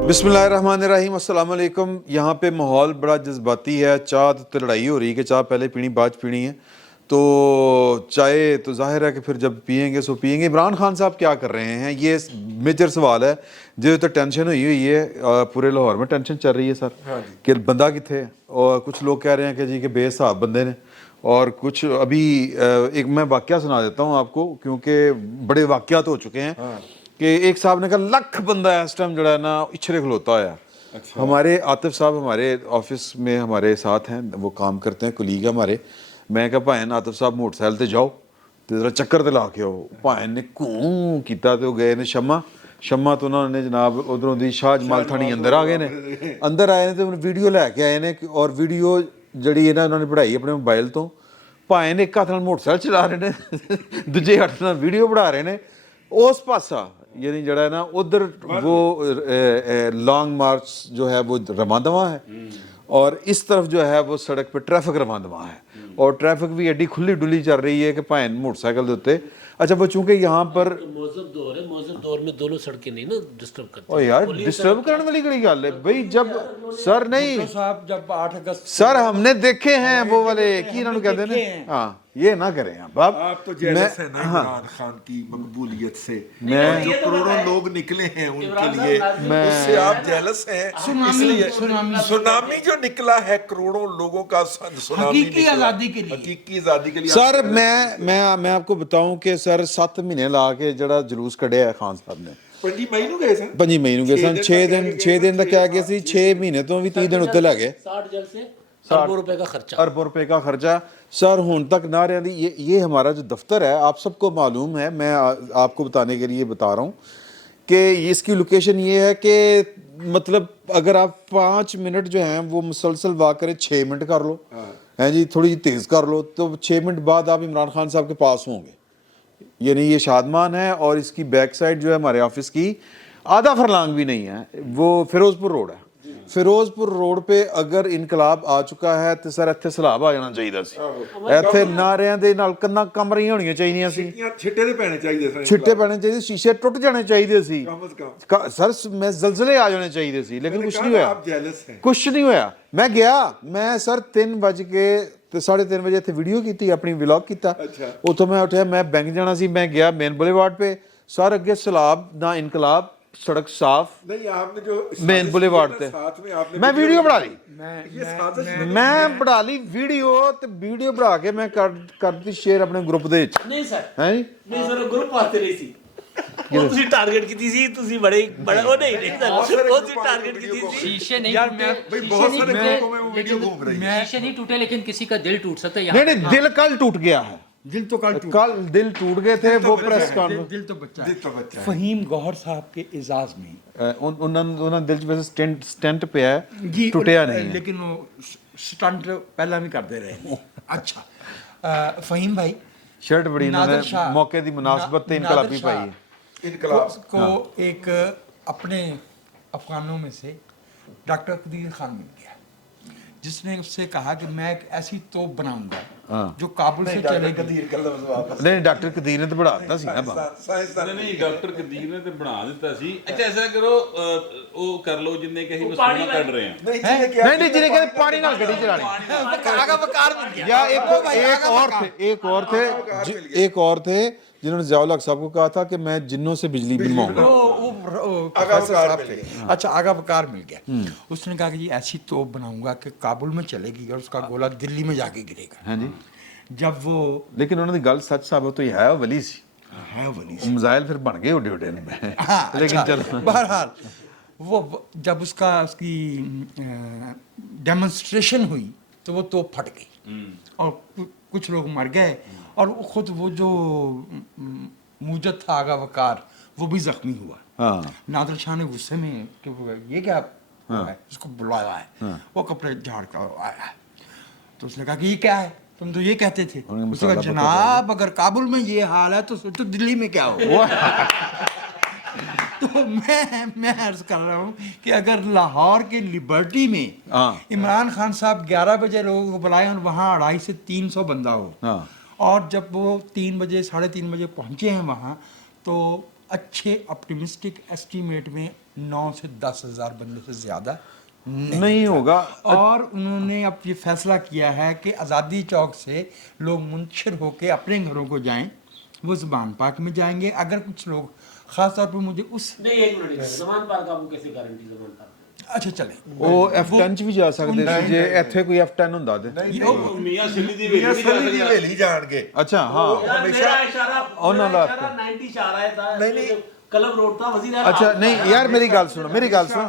बिस्मिल्लाहिर्रहमानिर्रहीम, अस्सलाम वालेकुम। यहाँ पे माहौल बड़ा जज्बाती है। चाय तो लड़ाई हो रही है कि चाय पहले पीनी बाद पीनी है। तो चाय तो जाहिर है कि फिर जब पियेंगे सो पियेंगे। इमरान खान साहब क्या कर रहे हैं, ये मेजर सवाल है। जो तो टेंशन हुई है, पूरे लाहौर में टेंशन चल रही है सर। हाँ जी। कि बंदा किथे, और कुछ लोग कह रहे हैं कि जी के बेहिसाब बंदे ने, और कुछ अभी एक मैं वाकया सुना देता हूँ आपको, क्योंकि बड़े वाकयात हो चुके हैं। हाँ। कि एक साहब ने कहा लख बंदा इस टाइम जो है ना इछरे खलोता है। अच्छा। हमारे आतिफ साहब हमारे ऑफिस में हमारे साथ हैं, वो काम करते हैं, कुलीग हमारे। मैं कहा भाएन आतिफ साहब मोटरसाइकिल ते जाओ तो जरा चक्कर ते ला के आओ। भाएन ने घूं किया तो गए ने शम्मा तो उन्होंने जनाब उधरों दी शाह जमाल थानी अंदर आ गए ने। अंदर आए ने तो वीडियो लैके आए ने, और वीडियो जड़ी है ना उन्होंने बढ़ाई अपने मोबाइल तो। भाएन एक हाथ नाल मोटरसाइकिल चला रहे ने, दूजे हाथ नाल वीडियो बढ़ा रहे ने। उस पासा यानी जड़ा है ना उधर वो लॉन्ग मार्च जो है वो रवांदवा है, और इस तरफ जो है वो सड़क पे ट्रैफिक रवांदवा है, और ट्रैफिक भी एडी खुली डुली चल रही है कि भाएन मोटरसाइकिल के उत्ते। अच्छा वो चूंकि यहाँ पर मौजूद दौर है, मौजूद दौर में दोनों सड़कें नहीं ना डिस्टर्ब करती। ओ यार डिस्टर्ब करने वाली कड़ी गल है भाई। जब सर नहीं साहब जब 8 अगस्त सर हमने देखे हैं वो वाले की इन्होंने कहते हैं। हाँ ये ना करें आप तो जेलस है ना इमरान खान की मकबूलियत से। जो करोड़ों लोग निकले हैं उनके लिए, उससे आप जेलस हैं। इसलिए सुनामी जो निकला है करोड़ों लोगों का सुनामी हकीकी आजादी के लिए, हकीकी आजादी के लिए। सर मैं आपको बताऊं कि सर 7 महीने ला के जड़ा जुलूस कढ़िया है खान साहब ने। 5 मई ਨੂੰ ਗਏ ਸਨ 5 ਮਈ ਨੂੰ ਗਏ ਸਨ। 6 ਦਿਨ ਦਾ ਕਿਹਾ ਗਿਆ ਸੀ, 6 ਮਹੀਨੇ ਤੋਂ ਵੀ 30 ਦਿਨ ਉੱਤੇ ਲੱਗੇ। 60 जल से अरबों रुपए का खर्चा, अरबों रुपए का खर्चा। सर हुन तक नारियां दी ये हमारा जो दफ्तर है आप सबको मालूम है, मैं आपको बताने के लिए बता रहा हूँ कि इसकी लोकेशन ये है कि मतलब अगर आप 5 मिनट जो हैं वो मुसलसल वाक करें, 6 मिनट कर लो हैं जी, थोड़ी तेज़ कर लो तो 6 मिनट बाद आप इमरान खान साहब के पास होंगे। यानी ये शादमान है, और इसकी बैक साइड जो है हमारे ऑफिस की आधा फरलांग भी नहीं है, वो फिरोजपुर रोड है। फिरोजपुर रोड पे अगर इनकलाब आ चुका है तो सर इत्थे सलाब आ जाना चाहिए सी। इत्थे नारियां दे नाल कंधां कम रही होणियां चाहिदियां सी, ਛਿੱਟੇ ਦੇ ਪੈਣੇ ਚਾਹੀਦੇ ਸਨ, छिट्टे पैने चाहिए, शीशे टुट जाने चाहिए सी सर, मैं जलजले आ जाने चाहिए सी, लेकिन कुछ नहीं आप होया, जेलस हैं। कुछ नहीं होया। मैं गया, मैं सर 3 बज के 3:30 बजे इत्थे वीडियो की अपनी व्लॉग किया। उतों मैं उठा, मैं बैंक जाना सी, मैं गया मेन बुलेवार्ड पे, सर अगे सलाब ना इनकलाब, सड़क साफ नहीं आपने जो मेन बुलेवार्ड पे साथ में आपने मैं वीडियो बना ली, ये साजिश मैं बना ली वीडियो, ਤੇ ਵੀਡੀਓ ਬਣਾ ਕੇ ਮੈਂ ਕਰਦੀ ਸ਼ੇਅਰ ਆਪਣੇ ਗਰੁੱਪ ਦੇ ਵਿੱਚ। नहीं सर, ਹੈ ਜੀ नहीं सर ग्रुप वास्ते नहीं सी, ਉਹ ਤੁਸੀਂ ਟਾਰਗੇਟ ਕੀਤੀ ਸੀ, ਤੁਸੀਂ ਬੜਾ ਉਹ ਨਹੀਂ ਸਰ, ਉਹ ਤੁਸੀਂ ਟਾਰਗेट ਕੀਤੀ ਸੀ। शीशे नहीं यार मैं टूटे, भाई बहुत सारे ग्रुपों में वो वीडियो घूम रही है। शीशे नहीं टूटे लेकिन किसी का दिल टूट सकता है यहाँ। नहीं नहीं, दिल कल टूट गया है, दिल तो कल कल दिल टूट गए थे। वो प्रेस कॉन्फ्रेंस दिल तो बच्चा दिल तो बच्चा है। फहीम गौहर साहब के एजाज में ਉਹਨਾਂ ਦਿਲ 'ਚ ਵੈਸੇ ਸਟੈਂਟ ਪਿਆ ਹੈ, ਟੁੱਟਿਆ ਨਹੀਂ ਹੈ। लेकिन वो स्टंट पहला भी करते रहे। अच्छा फहीम भाई शर्ट बड़ी नादिर इन्होंने शाह, मौके की मुनासबत से इनकलाबी पाई है। इनकलाब को एक अपने अफगानों में से डॉक्टर कदीर खान मिल गया, जिसने उससे कहा कि मैं एक ऐसी तोप बनाऊंगा जो काबुल से चलेगी। कदीर का लफ्ज़ वापस नहीं डॉक्टर कदीर ने तो बढ़ाता ਸੀ ਨਾ ਬਾਬਾ। साइंसदान ਨਹੀਂ ਡਾਕਟਰ ਕਦੀਰ ਨੇ ਤੇ ਬਣਾ ਦਿੱਤਾ ਸੀ। ਅੱਛਾ ਐਸਾ ਕਰੋ ਉਹ ਕਰ ਲਓ ਜਿੰਨੇ ਕਹੀ ਮਸੂਣਾ ਕੱਢ ਰਹੇ ਆ। नहीं जी ने क्या नहीं नहीं, जिन्हें कहते पानी नाल गड्डी चलानी। आगा वकार मिल गया। या एक और थे जिन्होंने ज़ियाउल हक साहब को कहा था कि मैं जिन्नों से बिजली बनवाऊंगा। प्रोफेसर साहब थे। अच्छा आगा वकार मिल गया। उसने कहा कि जी ऐसी तोप बनाऊंगा कि काबुल में चलेगी और उसका गोला दिल्ली में जाके गिरेगा। हाँ जी, जब वो लेकिन उन्होंने गल सच साबित तो है वली सी, है वली मिसाइल फिर बन गए उड़े उड़े में। लेकिन चलो बहरहाल वो जब उसकी डेमोन्स्ट्रेशन हुई तो वो तोप फट गई और कुछ लोग मर गए, और खुद वो जो मूजद था आगा वकार वो भी जख्मी हुआ। हाँ नादिर शाह ने गुस्से में कि ये क्या हुआ है, उसको बुलाया है, वो कपड़े झाड़ कर आया है। तो उसने कहा कि ये क्या है, तुम तो ये कहते थे। उसने कहा जनाब अगर काबुल में ये हाल है तो सोचो दिल्ली में क्या हो। तो मैं अर्ज कर रहा हूँ कि अगर लाहौर के लिबर्टी में इमरान खान साहब 11 बजे लोगों को बुलाए और वहाँ 250 से 300 बंदा हो, और जब वो 3 बजे 3:30 बजे पहुँचे हैं वहाँ, तो अच्छे ऑप्टिमिस्टिक एस्टीमेट में 9 से 10 हज़ार बंदे से ज़्यादा नहीं होगा। और उन्होंने अब ये फैसला किया है कि आज़ादी चौक से लोग मुंतशिर होकर अपने घरों को जाएं, वो ज़ुबान पार्क में जाएंगे। अगर कुछ लोग ख़ास तौर पर मुझे उस नहीं एक मिनट जमान पार्क आपको कैसे गारंटी जमान पार्क अच्छा चले ਉਹ F10 ਚ ਵੀ ਜਾ ਸਕਦੇ ਸੀ ਜੇ ਇੱਥੇ ਕੋਈ F10 ਹੁੰਦਾ ਤੇ। ਮੀਆਂ ਸੱਲੀ ਦੀ ਮੀਆਂ ਸੱਲੀ ਦੀ ਹਵੇਲੀ ਜਾਣਗੇ। ਅੱਛਾ ਹਾਂ यार मेरा इशारा ਉਹਨਾਂ ਦਾ 90 से आ रहा था नहीं कलब रोड था वजीर अच्छा नहीं यार मेरी गल सुनो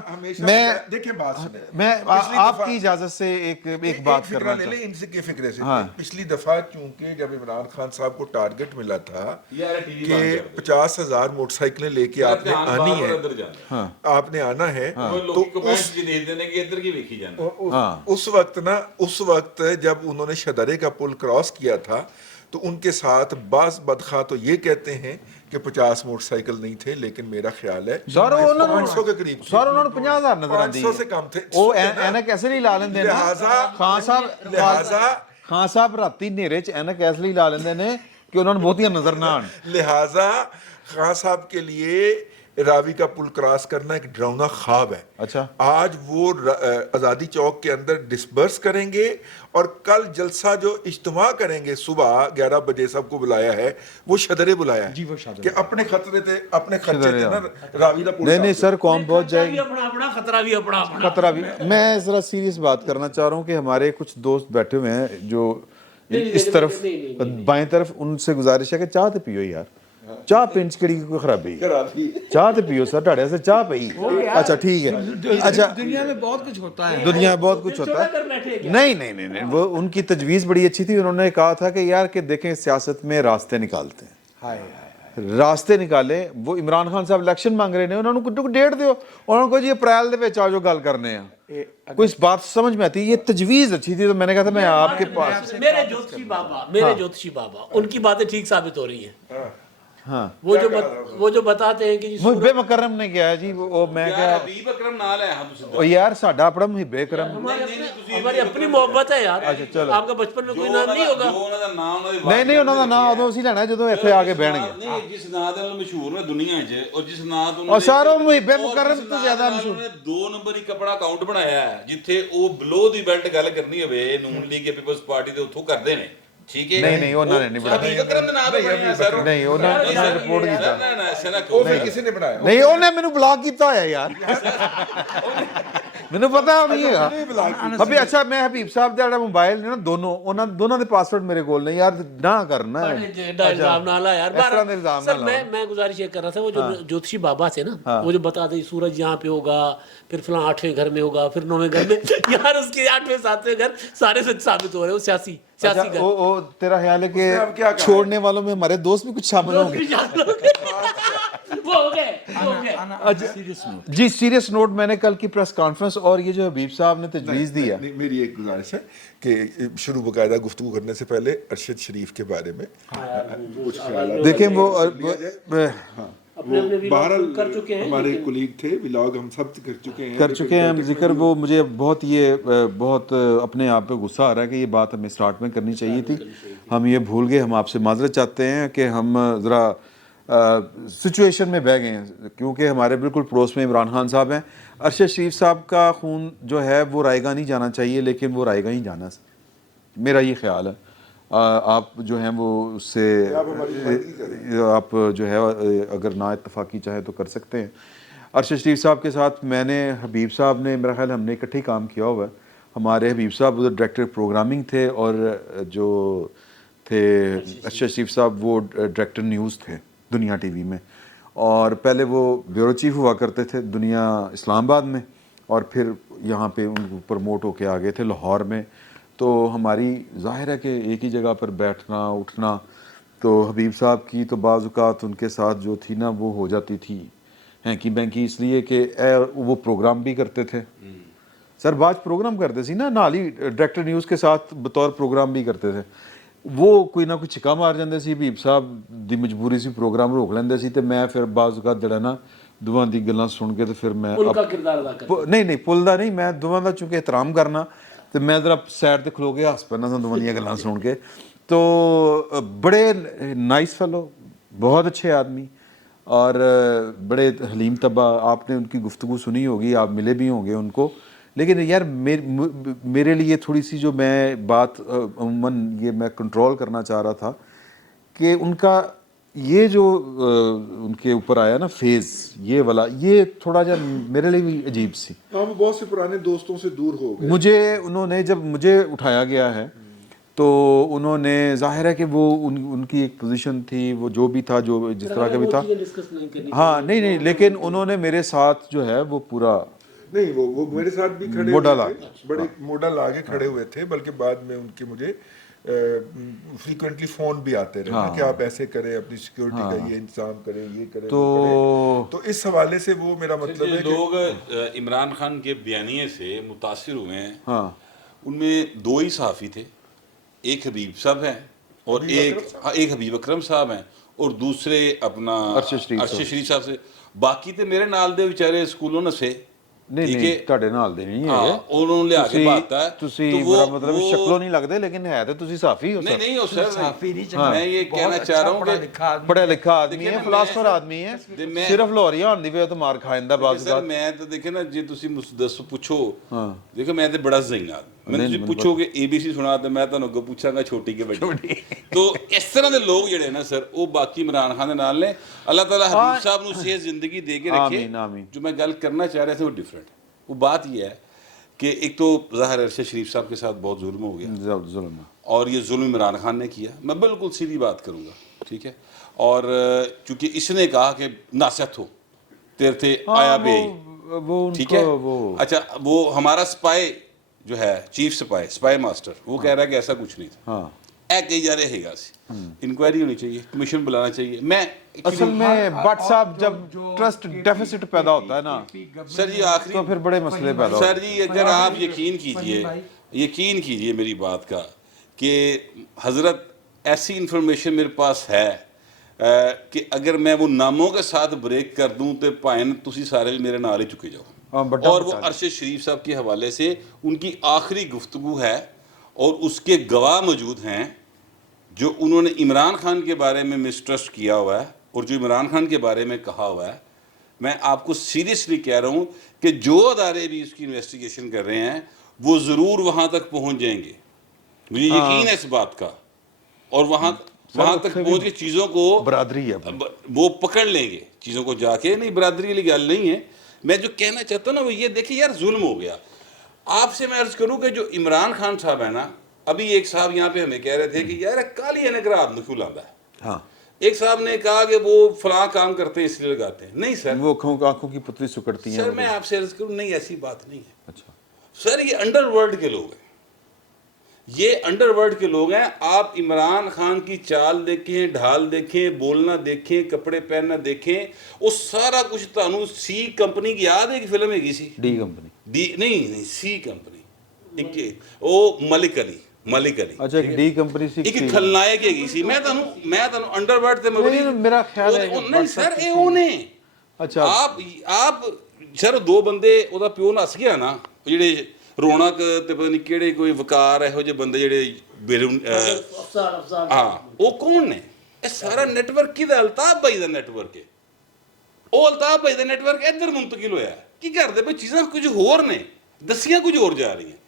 हमेशा मैं देखिए बात सुने, मैं पिछली आपकी दफा- इजाजत से एक बात फिक्रा करना ले ले चाहता इनसे के फिक्रे से। हाँ। पिछली दफा चूंकि जब इमरान खान साहब को टारगेट मिला था यार टीवी कि 50,000 मोटरसाइकिलें लेके आपने आनी है, हाँ। आपने आना है, तो कमेंट्स जी देख देने कि इधर की देखी जाना। हाँ। उस वक्त जब उन्होंने शदरे का पुल क्रॉस किया था तो उनके साथ बास बदखा तो ये कहते हैं कि 50 मोटरसाइकिल नहीं थे, लेकिन मेरा ख्याल है सर ਉਹਨਾਂ ਨੂੰ 500 के करीब थे। ਸਰ ਉਹਨਾਂ ਨੂੰ 50,000 ਨਜ਼ਰ ਆਂਦੀ 500 से कम थे। ਉਹ ਐਨਕ ਐਸੇ ਲਈ ਲਾ ਲੈਂਦੇ ਨੇ लिहाजा ਖਾਨ ਸਾਹਿਬ ਰਾਤੀ ਹਨੇਰੇ ਚ ਐਨਕ ਐਸੇ ਲਈ ਲਾ ਲੈਂਦੇ ਨੇ ਕਿ ਉਹਨਾਂ ਨੂੰ ਬਹੁਤੀਆਂ ਨਜ਼ਰ ਨਾ ਆਣ। लिहाजा खान साहब के लिए रावी का पुल क्रॉस करना एक डरावना ख्वाब है। अच्छा। आज वो आज़ादी चौक के अंदर डिस्पर्स करेंगे और कल जलसा जो इज्तिमा करेंगे सुबह 11 बजे सबको बुलाया है, वो शदरे बुलाया है जी, वो शदरे। कि अपने खतरे थे, अपने खर्चे थे ना रावी का पुल। नहीं सर कौम बहुत जाएगी, अपना अपना खतरा भी अपना अपना खतरा भी। मैं जरा सीरियस बात करना चाह रहा हूँ कि हमारे कुछ दोस्त बैठे हुए हैं जो इस तरफ बाएं तरफ, उनसे गुजारिश है कि चाह तो पियो यार, चाह पिंच कड़ी कोई खराबी चाह तो पियो सर, ढाड़े से चाह पी। अच्छा ठीक है। अच्छा दुनिया में बहुत कुछ होता है, दुनिया में बहुत कुछ होता है। नहीं नहीं नहीं नहीं, वो उनकी तजवीज़ बड़ी अच्छी थी। उन्होंने कहा था कि यार कि देखें सियासत में रास्ते निकालते हैं, रास्ते निकाले। वो इमरान खान साहब इलेक्शन मांग रहे ने, उन्होंने कुछ डेट दियो, उन्होंने कहा जी अप्रैल दे विच आ जो गल करने हैं। कोई इस बात समझ में आती, ये तजवीज़ अच्छी थी, तो मैंने कहा था मैं आपके पास। मेरे ज्योतिषी बाबा उनकी बातें ठीक साबित हो रही हैं। हाँ वो जो बताते हैं कि जी मुहिब्बे मुकर्रम ने किया है जी, वो मैं क्या हबीब अकरम नाल है। हाँ तुसी ओ यार साडा अपना मुहिब्बे करम हमारी अपनी मोहब्बत है यार। अच्छा, चलो। आपका बचपन में कोई नाम नहीं होगा। ਜੋ ਉਹਨਾਂ ਦਾ ਨਾਮ ਉਹਨਾਂ ਦੇ नहीं नहीं उन्होंने ना उदों ਅਸੀਂ ਲੈਣਾ ਜਦੋਂ ਇੱਥੇ ਆ ਕੇ ਬਹਿਣਗੇ। ਨਹੀਂ ਜਿਸ ਨਾਂ ਦੇ ਨਾਲ ਮਸ਼ਹੂਰ ਨੇ ਦੁਨੀਆ 'ਚ, ਔਰ ਜਿਸ ਨਾਂ ਤੋਂ ਔਰ ਸਾਰੋਂ ਮੁਹਿੱਬੇ ਮੁਕਰਮ ਤੋਂ ਜ਼ਿਆਦਾ ਮਸ਼ਹੂਰ। ਉਹਨੇ 2 ਨੰਬਰ ਇੱਕ ਆਪਣਾ ਅਕਾਊਂਟ ਬਣਾਇਆ ਹੈ ਜਿੱਥੇ ਉਹ ਬਲੋ ਦੀ ਬੈਲਟ ਗੱਲ ਕਰਨੀ ਹੋਵੇ ਨੂਨ ਲੀਗ ਜਾਂ ਪੀਪਲਸ ਪਾਰਟੀ ਦੇ ਉੱਥੋਂ ਕਰਦੇ ਨੇ। ਠੀਕ ਹੈ नहीं नहीं उन्होंने नहीं बनाया, ਹਬੀਬ ਅਕਰਮ ਦੇ ਨਾਮ ਤੇ ਬਣਿਆ ਸਰ। नहीं उन्होंने रिपोर्ट ਕੀਤਾ। ਨਾ ਨਾ ਐਸਾ ਨਾ वो ਕਹੋ। फिर किसी ने बनाया? नहीं ਉਹਨੇ ਮੈਨੂੰ ਬਲੌਕ ਕੀਤਾ ਹੋਇਆ ਯਾਰ, ਮੈਨੂੰ ਪਤਾ ਨਹੀਂ ਹੈਗਾ। ਅਭੀ ਅੱਛਾ ਮੈਂ ਹਬੀਬ ਸਾਹਿਬ ਦਾ ਜਿਹੜਾ ਮੋਬਾਈਲ ਨੇ ਨਾ ਉਹਨਾਂ ਦੋਨਾਂ ਦੇ ਪਾਸਵਰਡ ਮੇਰੇ ਕੋਲ ਨੇ ਯਾਰ, ਨਾ करना इल्जाम ना ला यार। इस तरह के इल्जाम ना सर लाओ। मैं गुजारिश ये कर रहा था, वो जो ज्योतिषी बाबा थे ना, वो जो बताते सूरज यहाँ पे होगा, फिर फलां 8वें घर में होगा, फिर 9वें घर में यार उसके 8वें 7वें घर सारे सच साबित हो रहे हैं। वो सियासी घर वो तेरा ख्याल है कि छोड़ने वालों में हमारे दोस्त भी कुछ शामिल होंगे? वो हो गए। जी सीरियस नोट, मैंने कल की प्रेस कॉन्फ्रेंस और ये जो हबीब साहब ने तजवीज़ दी है, नहीं, मेरी एक गुजारिश है कि शुरू बाकायदा गुफ्तगू करने से पहले अरशद शरीफ के बारे में कुछ ख्याल देखें वो बहरहाल कर चुके हैं, हमारे कुलीग थे, व्लॉग हम सब कर चुके हैं हम जिक्र। वो मुझे बहुत अपने आप पे गुस्सा आ रहा है कि ये बात हमें स्टार्ट में करनी चाहिए थी, हम ये भूल गए। हम आपसे माजरत चाहते हैं कि हम ज़रा सिचुएशन में बह गए हैं, क्योंकि हमारे बिल्कुल पड़ोस में इमरान खान साहब हैं। अरशद शरीफ साहब का खून जो है वो रायगा नहीं जाना चाहिए, लेकिन वो रायगा ही जाना, मेरा ये ख्याल है। आप जो हैं वो उससे आप जो है अगर ना इत्तफाकी चाहे तो कर सकते हैं। अरशद शरीफ साहब के साथ मैंने, हबीब साहब ने, मेरा ख्याल हमने इकट्ठे ही काम किया हुआ है। हमारे हबीब साहब उधर डायरेक्टर प्रोग्रामिंग थे और जो थे अरशद शरीफ साहब वो डायरेक्टर न्यूज़ थे दुनिया टीवी में, और पहले वो ब्यूरो चीफ हुआ करते थे दुनिया इस्लामाबाद में, और फिर यहाँ पे उनको प्रमोट होके आ गए थे लाहौर में। तो हमारी ज़ाहिर है कि एक ही जगह पर बैठना उठना, तो हबीब साहब की तो बाज़ औक़ात उनके साथ जो थी ना वो हो जाती थी हैंकी बैंकी, इसलिए कि वो प्रोग्राम भी करते थे सर, बाज प्रोग्राम करते सी ना नाल ही डायरेक्टर न्यूज़ के साथ बतौर प्रोग्राम भी करते थे। वो कोई ना कोई छिक्का मार जाते सी, हबीब साहब दी मजबूरी सी प्रोग्राम रोक लेंदे सी, ते मैं फिर बाज़ औक़ात जड़ा ना दोवां दी गल्लां सुन के तो फिर मैं उनका किरदार अदा कर नहीं पुलदा नहीं, मैं दोवां दा चूंकि एहतराम करना, तो मैं ज़रा साइड ते खलो के हस पैना दोवां दियां गल्लां सुन के। तो बड़े नाइस फेलो, बहुत अच्छे आदमी, اور بڑے حلیم طبع، آپ نے ان کی گفتگو سنی ہوگی، آپ ملے بھی ہوں گے ان کو. لیکن یار میرے لیے تھوڑی سی جو میں بات عموماً یہ میں کنٹرول کرنا چاہ رہا تھا کہ ان کا یہ جو ان کے اوپر آیا نا فیز یہ والا، یہ تھوڑا جا میرے لیے بھی عجیب سی. ہاں وہ بہت سے پرانے دوستوں سے دور ہو گئے. مجھے انہوں نے جب مجھے اٹھایا گیا ہے تو انہوں نے ظاہر ہے کہ وہ ان کی ایک پوزیشن تھی، وہ جو بھی تھا، جو جس طرح کا بھی تھا. ہاں نہیں لیکن انہوں نے میرے ساتھ جو ہے وہ پورا نہیں وہ میرے ساتھ بھی کھڑے ہوئے تھے، بڑے ماڈل آگے کھڑے ہوئے تھے، بلکہ بعد میں ان کے مجھے فریکوینٹلی فون بھی آتے رہے کہ آپ ایسے کریں، اپنی سیکیورٹی کا یہ انتظام کریں، یہ کریں. تو اس حوالے سے وہ میرا مطلب ہے لوگ عمران خان کے بیانیے سے متاثر ہوئے ہیں. ان میں 2 ہی صحافی تھے، ایک حبیب صاحب ہیں اور ایک حبیب اکرم صاحب ہیں اور دوسرے اپنا ارشد شریف صاحب سے. باقی تے میرے نال دے بیچارے سکولوں نے سے نہیں تہاڈے نال دے نہیں ہے، انہوں نے لیا کے بات ہے. تو وہ مطلب شکلوں نہیں لگتے لیکن ہے تو تسی صحافی ہو. نہیں ہو سر، میں یہ کہنا چاہ رہا ہوں کہ پڑھا لکھا آدمی ہے، فلاسفر آدمی ہے، صرف لاہوریاں ہوندی پئی تو مار کھائندا بعض سر. میں تو دیکھیں نا جی تسی دسو پوچھو، دیکھو میں تے بڑا ذہین آدمی، میں تسی پوچھو کہ ABC سنا تے میں تانوں اگوں پوچھاں گا چھوٹی کے بڑی. تو اس طرح دے لوگ جڑے نا سر وہ باقی عمران خان دے نال نے. اللہ تعالیٰ حبیب صاحب نو صحت زندگی دے کے رکھے. جو میں گل کرنا چاہ رہا تھا وہ ڈیفرنٹ. وہ بات یہ ہے کہ ایک تو ظاہر ارشد شریف صاحب کے ساتھ بہت ظلم ہو گیا، اور یہ ظلم عمران خان نے کیا. میں بالکل سیدھی بات کروں گا، ٹھیک ہے. اور چونکہ اس نے کہا کہ ناصحت ہو تیرے تھے آیا بے، ٹھیک ہے. اچھا وہ ہمارا سپائی جو ہے چیف سپائی ماسٹر، وہ کہہ رہا ہے کہ ایسا کچھ نہیں تھا. اے کہی جا رہے گا سی انکوائری ہونی چاہیے، کمیشن بلانا چاہیے. میں اصل میں بٹ صاحب جب ٹرسٹ ڈیفیسٹ پیدا ہوتا ہے نا سر جی آخری تو پھر بڑے مسئلے پیدا ہوتے ہیں. سر جی اگر آپ یقین کیجئے میری بات کا کہ حضرت ایسی انفارمیشن میرے پاس ہے کہ اگر میں وہ ناموں کے ساتھ بریک کر دوں تو پائن تسی سارے میرے نال ہی چکے جاؤ. اور وہ ارشد شریف صاحب کے حوالے سے ان کی آخری گفتگو ہے اور اس کے گواہ موجود ہیں جو انہوں نے عمران خان کے بارے میں مسٹرسٹ کیا ہوا ہے اور جو عمران خان کے بارے میں کہا ہوا ہے. میں آپ کو سیریسلی کہہ رہا ہوں کہ جو ادارے بھی اس کی انویسٹیگیشن کر رہے ہیں وہ ضرور وہاں تک پہنچ جائیں گے، مجھے یقین ہے اس بات کا. اور وہاں تک پہنچ کے چیزوں کو برادری ہے وہ پکڑ لیں گے چیزوں کو جا کے. نہیں برادری والی گل نہیں ہے. میں جو کہنا چاہتا ہوں نا وہ یہ دیکھیں یار ظلم ہو گیا. آپ سے میں عرض کروں کہ جو عمران خان صاحب ہے نا، ابھی ایک صاحب یہاں پہ ہمیں کہہ رہے تھے کہ یار کالی نگر آپ نے کیوں لاندہ ہے. ایک صاحب نے کہا کہ وہ فلاں کام کرتے ہیں اس لیے لگاتے ہیں. نہیں سر، وہ آنکھوں کی پتلی سکڑتی ہیں. سر میں آپ سے عرض کروں نہیں ایسی بات نہیں ہے. اچھا سر یہ انڈر ورلڈ کے لوگ ہیں، یہ انڈر ورلڈ کے لوگ ہیں. آپ عمران خان کی چال دیکھیں، ڈھال دیکھیں، بولنا دیکھیں، کپڑے پہننا دیکھیں، وہ سارا کچھ تانوں سی کمپنی کی یاد ہے کہ فلم ہے سی ڈی کمپنی نہیں سی کمپنی وہ ملک علی اچھا ڈی کمپنی سی ایک کھلنائک ہے سی. میں تانوں انڈر ورلڈ تے مبنی میرا خیال ہے نہیں سر اے اونے. اچھا آپ سر 2 بندے او دا پیو نس گیا نا جڑے رونق تے پتہ نہیں کیڑے کوئی وقار ਇਹੋ ਜਿਹੇ بندے جڑے ہاں وہ کون نے؟ یہ سارا نیٹ ورک کی الطاف بھائی دا نیٹ ورک ہے. وہ الطاف بھائی دا نیٹ ورک ادھر منتقل ہویا ہے. کی کرتے پہ چیزاں کچھ ہور نے دسیاں کچھ اور جا رہی ہیں.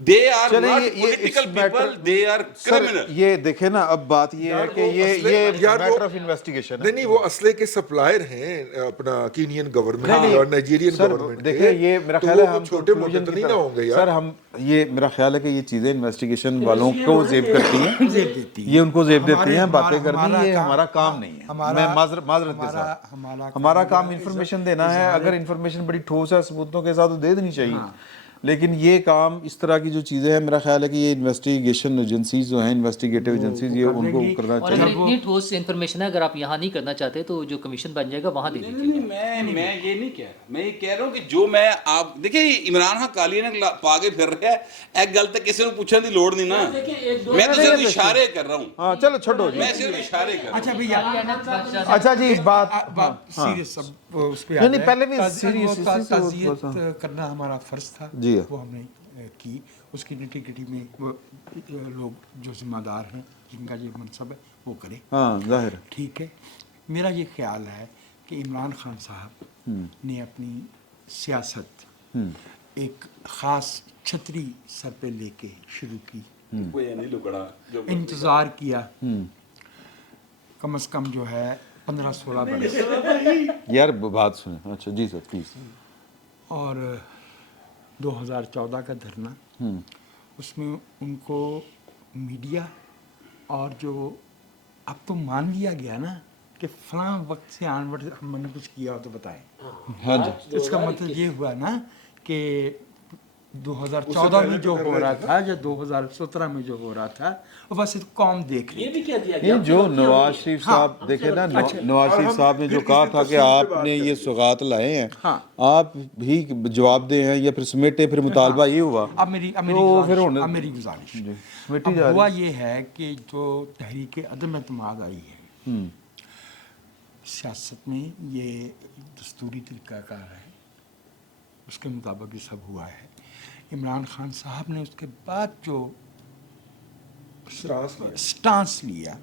They are not political people, they are criminal. یہ دیکھیں نا اب بات یہ ہے کہ یہ میٹر آف انویسٹیگیشن ہے. نہیں وہ اسلحے کے سپلائر ہیں اپنا کینین گورنمنٹ اور نائجیرین گورنمنٹ. دیکھیں یہ میرا خیال ہے ہم چھوٹے موٹے تو نہیں نہ ہوں گے یار. سر ہم یہ میرا خیال ہے کہ یہ چیزیں انویسٹیگیشن والوں کو زیب کرتی ہیں، یہ ان کو زیب دیتی ہیں باتیں کرنی. یہ ہمارا کام نہیں ہے. میں معذرت کے ساتھ ہمارا کام انفارمیشن دینا ہے. اگر انفارمیشن بڑی ٹھوس ہے ثبوتوں کے ساتھ تو دے دینی چاہیے. لیکن یہ کام اس طرح کی جو چیزیں ہیں میرا خیال ہے کہ یہ انویسٹیگیشن ایجنسیز جو ہیں انویسٹیگیٹو ایجنسیز یہ ان کو کرنا چاہیے. اور اتنی ٹھوس انفارمیشن ہے اگر آپ یہاں نہیں کرنا چاہتے تو جو کمیشن بن جائے گا وہاں دے دیجیے. میں یہ نہیں کہہ رہا. میں یہ کہہ رہا ہوں کہ جو میں آپ دیکھیں عمران خان کالی نے پا کے پھر رہا ہے. ایک گل تے کسی کو پوچھنے دی لوڑ نہیں نا. میں تو صرف اشارے کر رہا ہوں. ہاں چلو چھوڑو میں صرف اشارے کر رہا ہوں. اچھا جی بات سیریس اس پہ نہیں پہلے بھی سیریس تعزیت کرنا ہمارا فرض تھا. جی وہ ہم نے کی. اس کی نٹی گٹی میں لوگ جو ذمہ دار ہیں جن کا یہ منصب ہے وہ کریں. ہاں ظاہر ٹھیک ہے. میرا یہ خیال ہے کہ عمران خان صاحب نے اپنی سیاست ایک خاص چھتری سر پہ لے کے شروع کی، کوئی نہیں لکڑا جو انتظار کیا کم از کم جو ہے 15-16 برس، یار بات سنیں. اچھا جی سر پلیز. اور 2014 کا دھرنا، اس میں ان کو میڈیا اور جو اب تو مان لیا گیا نا کہ فلاں وقت سے آنورڈ ہم نے کچھ کیا ہو تو بتائیں. ہاں جی اس کا مطلب یہ ہوا نا کہ 2014 میں جو ہو رہا تھا یا 2017 میں جو ہو رہا تھا وہ بس قوم دیکھ رہی. یہ بھی کہہ دیا گیا یہ جو نواز شریف صاحب دیکھیں نا، نواز شریف صاحب نے جو کہا تھا کہ آپ نے یہ سوغات لائے ہیں، آپ بھی جواب دے ہیں یا پھر سمیٹے، پھر مطالبہ یہ ہوا. اب میری گزارش اب ہوا یہ ہے کہ جو تحریک عدم اعتماد آئی ہے سیاست میں، یہ دستوری طریقہ کار ہے، اس کے مطابق یہ سب ہوا ہے. عمران خان صاحب نے اس کے بعد جو سٹانس لیا،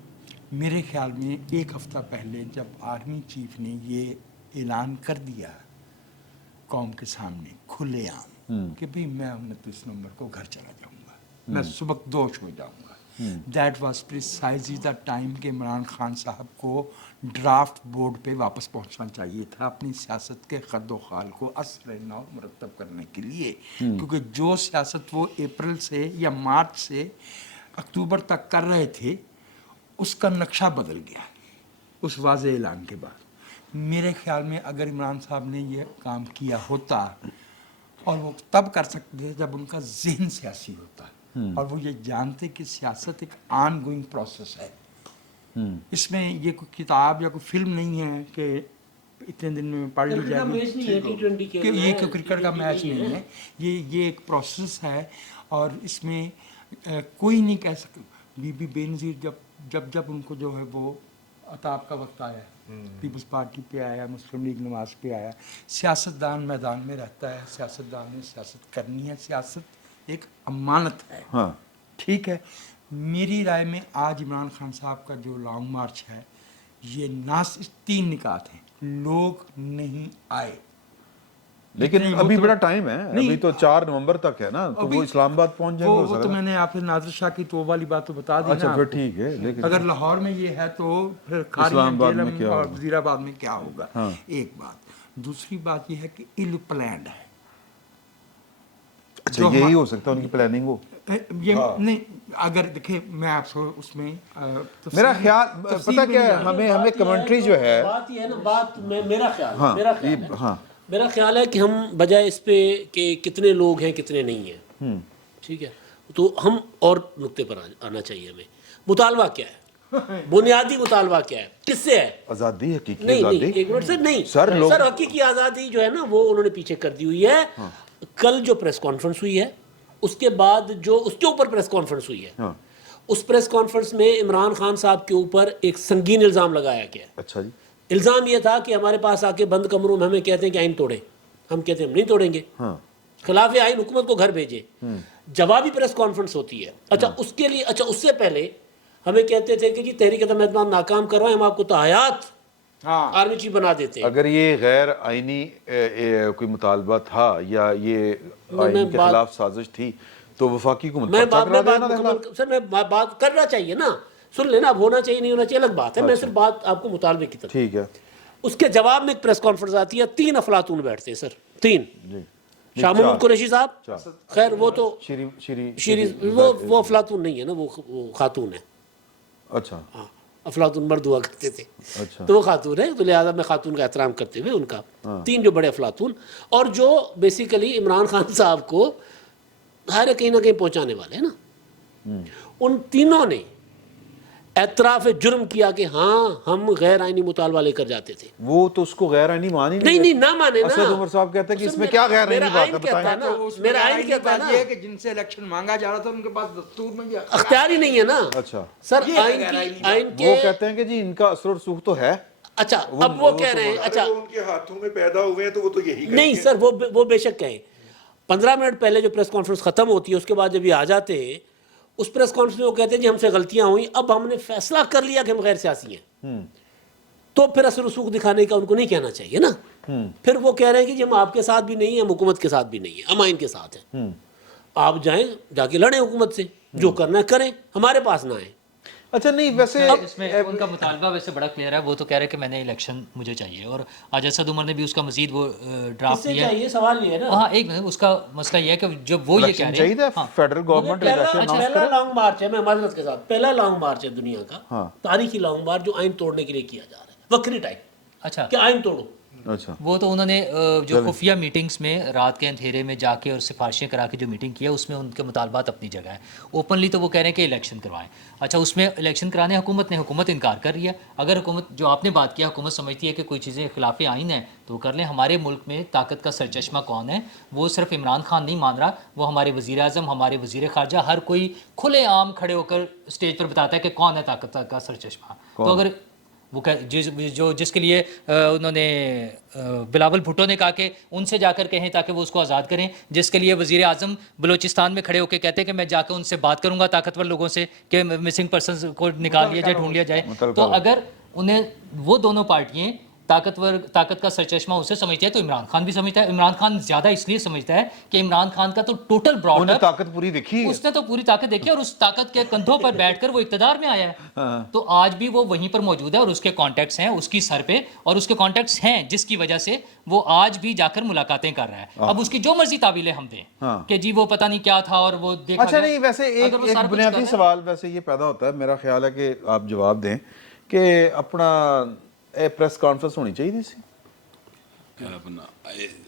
میرے خیال میں ایک ہفتہ پہلے جب آرمی چیف نے یہ اعلان کر دیا قوم کے سامنے کھلے عام کہ بھئی میں 29 نومبر کو گھر چلا جاؤں گا، میں سبکدوش ہو جاؤں گا، that was precisely the time کہ عمران خان صاحب کو ڈرافٹ بورڈ پہ واپس پہنچنا چاہیے تھا اپنی سیاست کے خد و خال کو اثر نو مرتب کرنے کے لیے، کیونکہ جو سیاست وہ اپریل سے یا مارچ سے اکتوبر تک کر رہے تھے اس کا نقشہ بدل گیا اس واضح اعلان کے بعد. میرے خیال میں اگر عمران صاحب نے یہ کام کیا ہوتا، اور وہ تب کر سکتے تھے جب ان کا ذہن سیاسی ہوتا اور وہ یہ جانتے کہ سیاست ایک آن گوئنگ پروسیس ہے، اس میں یہ کوئی کتاب یا کوئی فلم نہیں ہے کہ اتنے دن میں پڑھ لی جائے گی، کہ یہ کوئی کرکٹ کا میچ نہیں ہے، یہ ایک پروسیس ہے. اور اس میں کوئی نہیں کہہ سکتا. بی بی بے نظیر جب ان کو جو ہے وہ عطاب کا وقت آیا، پیپلز پارٹی پہ آیا، مسلم لیگ نواز پہ آیا، سیاستدان میدان میں رہتا ہے، سیاستدان نے سیاست کرنی ہے، سیاست ایک امانت ہے. ٹھیک ہے. میری رائے میں آج عمران خان صاحب کا جو لانگ مارچ ہے یہ ناس 3 نکات ہیں. لوگ نہیں آئے، لیکن ابھی بڑا ٹائم ہے، ابھی تو 4 نومبر تک ہے نا، تو وہ اسلام آباد پہنچ جائیں گے. وہ تو میں نے آپ سے نادر شاہ کی تو والی بات تو بتا دی. اچھا پھر ٹھیک ہے، لیکن اگر لاہور میں یہ ہے تو پھر کھاڑی اور وزیر آباد میں کیا ہوگا. ایک بات. دوسری بات یہ ہے کہ ایل پلانڈ ہے. اچھا یہی ہو سکتا ہے ان کی پلاننگ ہو. یہ نہیں، اگر دیکھیں میں آپ کو اس میں میرا خیال پتہ کیا ہے، ہمیں کمنٹری جو ہے بات یہ ہے نا، بات میرا خیال ہے کہ ہم بجائے اس پہ کہ کتنے لوگ ہیں کتنے نہیں ہیں، ٹھیک ہے، تو ہم اور نقطے پر آنا چاہیے. ہمیں مطالبہ کیا ہے، بنیادی مطالبہ کیا ہے، کس سے ہے؟ آزادی، حقیقی نہیں آزادی. ایک منٹ سر، نہیں سر، حقیقی آزادی جو ہے نا وہ انہوں نے پیچھے کر دی ہوئی ہے. کل جو پریس کانفرنس ہوئی ہے، اس کے بعد جو اس کے اوپر پریس کانفرنس ہوئی ہے، اس پریس کانفرنس میں عمران خان صاحب کے اوپر ایک سنگین الزام لگایا گیا. اچھا جی. الزام یہ تھا کہ ہمارے پاس آ کے بند کمروں میں ہمیں کہتے ہیں کہ آئین توڑیں. ہم کہتے ہیں ہم نہیں توڑیں گے، خلاف آئین حکومت کو گھر بھیجے. جوابی پریس کانفرنس ہوتی ہے. اچھا اس کے لیے، اچھا اس سے پہلے ہمیں کہتے تھے کہ جی تحریک عدم اعتماد ناکام کروائیں، ہم آپ کو تاحیات آرمی چیف بنا دیتے ہیں. اگر یہ غیر آئینی کوئی مطالبہ تھا یا یہ آئین کے خلاف سازش تھی تو وفاقی حکومت میں بات کرنا چاہیے نا، سن لینا. اب ہونا چاہیے نہیں ہونا چاہیے الگ بات ہے، میں صرف بات آپ کو مطالبے کی طرف. ٹھیک ہے. اس کے جواب میں ایک پریس کانفرنس آتی ہے، 3 افلاطون بیٹھتے ہیں سر، 3. شاہ محمود قریشی صاحب، خیر وہ تو وہ افلاطون نہیں ہے نا، وہ خاتون ہے. اچھا افلاطون مرد ہوا کرتے تھے، تو وہ خاتون ہے، تو لہٰذا میں خاتون کا احترام کرتے ہوئے ان کا 3 جو بڑے افلاطون، اور جو بیسیکلی عمران خان صاحب کو ہر کہیں نہ کہیں پہنچانے والے ہیں نا، ان تینوں نے اعتراف جرم کیا کہ ہاں ہم غیر آئینی مطالبہ لے کر جاتے تھے. وہ تو اس کو غیر آئینی مان ہی نہیں نہ مانے نا. اسد عمر صاحب کہتے ہیں کہ اس میں کیا غیر آئینی بات ہے، بتائیں. میرا آئین کہتا ہے نا کہ جن سے الیکشن مانگا جا رہا تھا ان کے پاس دستور میں اختیار ہی نہیں ہے نا. اچھا سر آئین کے وہ کہتے ہیں کہ جی ان کا اثر و رسوخ تو ہے. اچھا اب وہ کہہ رہے ہیں، اچھا ان کے ہاتھوں میں پیدا ہوئے ہیں تو وہ تو یہی نہیں سر، وہ بے شک کہیں. 15 منٹ پہلے جو پریس کانفرنس ختم ہوتی ہے اس کے بعد جب یہ آ جاتے ہیں اس پریس کانفرنس میں وہ کہتے ہیں جی ہم سے غلطیاں ہوئیں، اب ہم نے فیصلہ کر لیا کہ ہم غیر سیاسی ہیں. تو پھر اثر رسوخ دکھانے کا ان کو نہیں کہنا چاہیے نا. پھر وہ کہہ رہے ہیں کہ جی ہم آپ کے ساتھ بھی نہیں ہیں, ہم حکومت کے ساتھ بھی نہیں ہیں, ہم آئین کے ساتھ ہیں. آپ جائیں جا کے لڑیں حکومت سے, جو کرنا ہے کریں, ہمارے پاس نہ آئیں. اچھا نہیں ویسے اس میں ان کا مطالبہ ویسے بڑا کلیئر ہے. وہ تو کہہ رہے ہیں کہ میں نے الیکشن مجھے چاہیے, اور آج اسد عمر نے بھی اس کا مزید وہ اس ڈرافٹ سے دیا ہے. چاہیے سوال یہ ہے نا, ہاں ایک منٹ, اس کا مسئلہ یہ ہے کہ جب وہ یہ کہہ رہے چاہیے ہیں فیڈرل گورنمنٹ پہلا لانگ مارچ ہے, میں معذرت کے ساتھ, پہلا لانگ مارچ ہے دنیا کا, تاریخی لانگ مارچ جو آئین توڑنے کے لیے کیا جا رہا ہے, وکری ٹائپ, اچھا کہ آئین توڑو. اچھا وہ تو انہوں نے جو خفیہ میٹنگز میں رات کے اندھیرے میں جا کے اور سفارشیں کرا کے جو میٹنگ کی ہے, اس میں ان کے مطالبات اپنی جگہ ہیں. اوپنلی تو وہ کہہ رہے ہیں کہ الیکشن کروائیں. اچھا اس میں الیکشن کرانے حکومت انکار کر رہی ہے. اگر حکومت, جو آپ نے بات کیا, حکومت سمجھتی ہے کہ کوئی چیزیں خلاف آئین ہیں تو وہ کر لیں. ہمارے ملک میں طاقت کا سرچشمہ کون ہے؟ وہ صرف عمران خان نہیں مان رہا, وہ ہمارے وزیر اعظم, ہمارے وزیر خارجہ, ہر کوئی کھلے عام کھڑے ہو کر اسٹیج پر بتاتا ہے کہ کون ہے طاقت کا سرچشمہ. تو اگر وہ جس کے لیے انہوں نے بلاول بھٹو نے کہا کہ ان سے جا کر کہیں تاکہ وہ اس کو آزاد کریں, جس کے لیے وزیر اعظم بلوچستان میں کھڑے ہو کے کہتے ہیں کہ میں جا کے ان سے بات کروں گا طاقتور لوگوں سے کہ مسنگ پرسنز کو نکال لیا جائے, ڈھونڈ لیا جائے. تو اگر انہیں وہ دونوں پارٹیاں طاقت کا سرچشمہ اسے سمجھتے ہیں تو عمران خان بھی سمجھتا ہے. عمران خان زیادہ اس لیے سمجھتا ہے کہ عمران خان کا تو ٹوٹل براڈ اپ, طاقت پوری دیکھی, اس نے تو پوری طاقت دیکھی اور اس طاقت کے کندھوں پر بیٹھ کر وہ اقتدار میں آیا ہے. تو آج بھی وہ وہیں پر موجود ہے اور اس کے کانٹیکٹس ہیں اس کی سر پہ, اور اس کے کانٹیکٹس ہیں جس کی وجہ سے وہ آج بھی جا کر ملاقاتیں کر رہا ہے. اب اس کی جو مرضی تعویلیں ہم دیں کہ جی وہ پتہ نہیں کیا تھا اور وہ دیکھا. اچھا نہیں ویسے ایک بنیادی سوال ویسے یہ پیدا ہوتا ہے, میرا خیال ہے کہ آپ جواب دیں, کہ اپنا پریس کانفرنس ہونی چاہیے تھی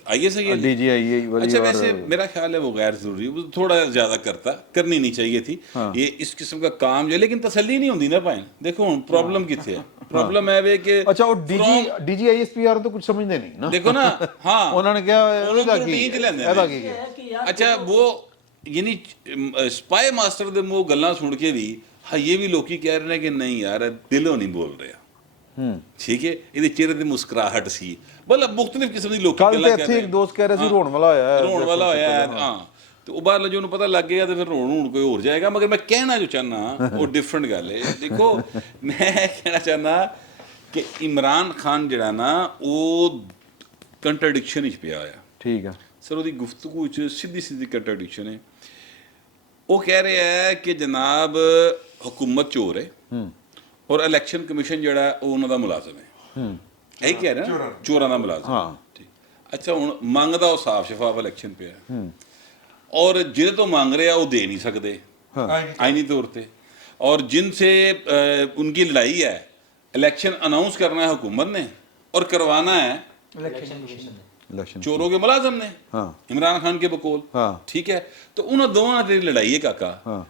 آئیے سے یہ ڈی جی آئی والی. اچھا ویسے میرا خیال ہے وہ غیر ضروری, وہ تھوڑا زیادہ کرنی نہیں چاہیے تھی یہ اس قسم کا کام جو ہے, لیکن تسلی نہیں ہوندی نا پائیں. دیکھو ہوں پرابلم کتنے ہے, پرابلم ہے وہ کہ اچھا وہ D G I S P R تو کچھ سمجھتے نہیں نا, دیکھو نا, ہاں انہوں نے کیا اچھا وہ یعنی سپائی ماسٹر دے منہ گلاں سن کے بھی ہاں یہ بھی لوکی کہہ رہے ہیں کہ نہیں یار دلوں نہیں بول رہے, ٹھیک ہے, یہ چہرے تے مسکراہٹ سی, مطلب مختلف قسم دی لوکی گلاں کہہ رہے ہیں. ایک دوست کہہ رہے سی رون والا ہویا ہے, ہاں, تو باہر جو پتہ لگ گیا تو پھر رون کوئی اور جائے گا. مگر میں کہنا جو چاہنا وہ ڈفرنٹ گل ہے. دیکھو میں کہنا چاہنا کہ عمران خان جڑا نا وہ کنٹراڈکشن وچ پیا ہوا. ٹھیک ہے سر وہ گفتگو سیدھی کنٹراڈکشن ہے. وہ کہہ رہے ہیں کہ جناب حکومت چور ہے اور الیکشن کمیشن جڑا ہے وہ انہوں دا ملازم ہے. یہی کہہ رہے ہیں چوراں دا ملازم. اچھا ہوں منگتا وہ صاف شفاف الیکشن پہ ہے, اور جن تو مانگ رہے ہیں وہ دے نہیں سکتے آئینی طور پہ, اور جن سے ان کی لڑائی ہے الیکشن اناؤنس کرنا ہے حکومت نے اور کروانا ہے چوروں کے ملازم نے, عمران خان کے بقول, ٹھیک ہے. تو انہوں دونوں نے لڑائی ہے کاکا.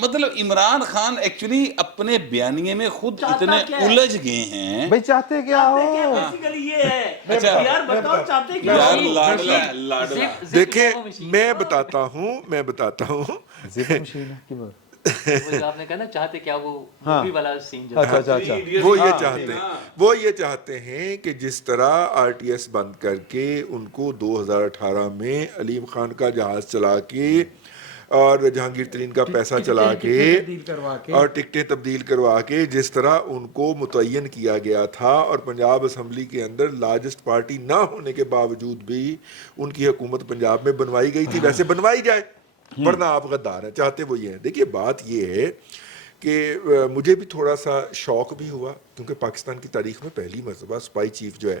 مطلب عمران خان ایکچولی اپنے بیانیے میں خود اتنے الجھ گئے ہیں. بھائی چاہتے کیا ہو, دیکھیں میں بتاتا ہوں آپ نے کہا نا چاہتے کیا, وہ والا سین وہ یہ چاہتے ہیں کہ جس طرح آر ٹی ایس بند کر کے ان کو 2018 میں علیم خان کا جہاز چلا کے اور جہانگیر ترین کا پیسہ چلا کے اور ٹکٹیں تبدیل کروا کے جس طرح ان کو متعین کیا گیا تھا, اور پنجاب اسمبلی کے اندر لارجسٹ پارٹی نہ ہونے کے باوجود بھی ان کی حکومت پنجاب میں بنوائی گئی تھی, ویسے بنوائی جائے, ورنہ آپ غدار ہیں. چاہتے وہ یہ ہیں. دیکھیے بات یہ ہے کہ مجھے بھی تھوڑا سا شوق بھی ہوا, کیونکہ پاکستان کی تاریخ میں پہلی مرتبہ سپائی چیف جو ہے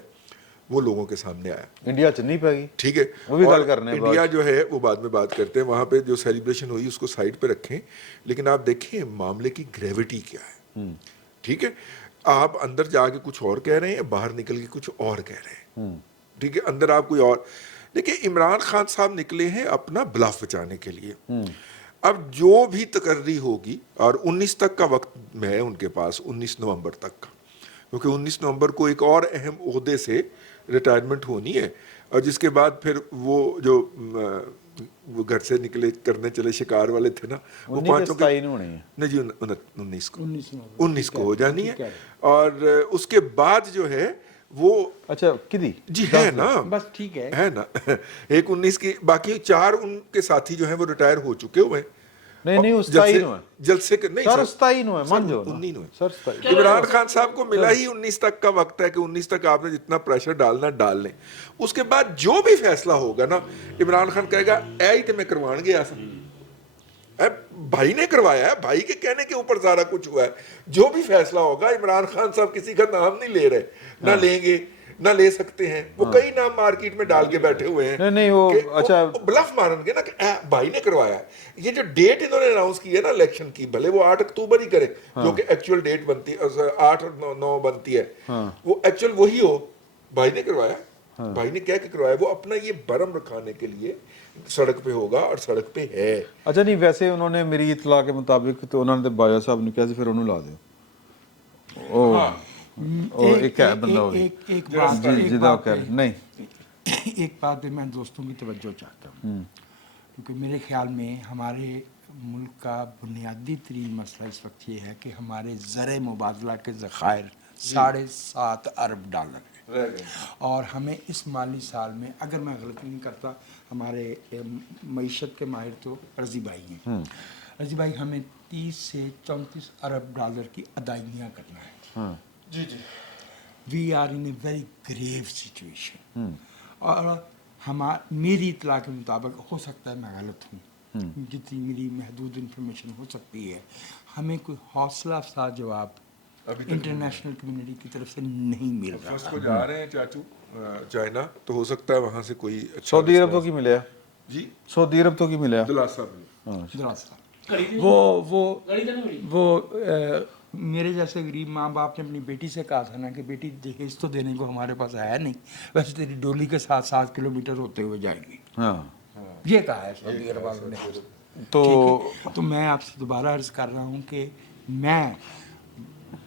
وہ لوگوں کے سامنے آیا. انڈیا چنی پہ گئی, ٹھیک ہے, انڈیا جو ہے وہ بعد میں بات کرتے ہیں, وہاں پہ جو سیلیبریشن ہوئی اس کو سائڈ پہ رکھیں, لیکن آپ دیکھیں معاملے کی گریوٹی کیا ہے. ٹھیک ہے, آپ اندر جا کے کچھ اور کہہ رہے ہیں, باہر نکل کے کچھ اور کہہ رہے ہیں. ٹھیک ہے, اندر آپ کوئی اور. دیکھیں عمران خان صاحب نکلے ہیں اپنا بلاف بچانے کے لیے. اب جو بھی تقرری ہوگی, اور 19 تک کا وقت ہے ان کے پاس, 19 نومبر تک کا, کیونکہ 19 نومبر کو ایک اور اہم عہدے سے ریٹائرمنٹ ہونی ہے, اور جس کے بعد پھر وہ جو وہ گھر سے نکلے کرنے چلے شکار والے تھے نا, وہ 5 نہیں جی 19 کو ہو جانی ہے. اور اس کے بعد جو ہے وہ اچھا کدی جی ہے نا, بس ٹھیک ہے نا, ایک 19 کی, باقی 4 ان کے ساتھی جو ہیں وہ ریٹائر ہو چکے ہوئے ہیں, नहीं उस्ताई नु है जलसे के नहीं सर सर, उस्ताई नु है मान जाओ 19 नु है। सर उस्ताई इमरान खान साहब को मिला ही 19 तक का वक्त है कि 19 तक आपने जितना प्रेशर डालना डाल लें, उसके बाद जो भी फैसला होगा ना इमरान खान कहेगा ऐ ही तो मैं करवान गया था, ऐ भाई ने करवाया है, भाई के कहने के ऊपर सारा कुछ हुआ है। जो भी फैसला होगा इमरान खान साहब किसी का नाम नहीं ले रहे, ना लेंगे ना ले सकते हैं, वो कई नाम मार्केट में डाल के बैठे हुए हैं। नहीं वो अच्छा ब्लफ मारेंगे ना कि भाई ने करवाया है। ये जो डेट इन्होंने अनाउंस की है ना इलेक्शन की, भले वो 8 अक्टूबर ही करे, जो कि एक्चुअल डेट बनती है 8 और 9 बनती है, वो एक्चुअल वही हो, भाई ने करवाया, भाई ने कह के करवाया, वो अपना ये भरम रखाने के लिए सड़क पे होगा और सड़क पे है। अच्छा नहीं वैसे उन्होंने मेरी इतला के मुताबिक तो उन्होंने बाजा साहब ने कैसे फिर उन्होंने ला दिया एक है बंदा हो एक बात जी नहीं एक बात पे मैं दोस्तों की तवज्जो चाहता हूँ, क्योंकि मेरे ख्याल में हमारे मुल्क का बुनियादी तरीन मसला इस वक्त ये है कि हमारे ज़र मुबादला के ज़खायर 7.5 अरब डॉलर है, और हमें इस माली साल में, अगर मैं गलती नहीं करता, हमारे मईशत के माहिर तो रज़ी भाई हैं, रज़ी भाई हमें 30 से 34 अरब डॉलर की अदायगियाँ करना है। जी जी, we are in a very grave situation, और मेरी इतला के मुताबिक, हो सकता है मैं गलत हूँ, जितनी मेरी महदूद इंफॉर्मेशन हो सकती है, हमें कोई हौसला अफजा जवाब इंटरनेशनल कम्युनिटी की तरफ से नहीं मिल रहा। फर्स्ट को जा रहे हैं चाचू चाइना, तो हो सकता है वहाँ से कोई अच्छा सऊदी अरब तो की मिले जी, सऊदी अरब तो की मिले दिलासा वो मेरे जैसे गरीब माँ बाप ने अपनी बेटी से कहा था ना कि बेटी दहेज तो देने को हमारे पास है नहीं, वैसे तेरी डोली के 7 किलोमीटर होते हुए जाएगी, ये कहा है सऊदी अरब वालों ने। तो मैं आपसे दोबारा अर्ज़ कर रहा हूँ कि मैं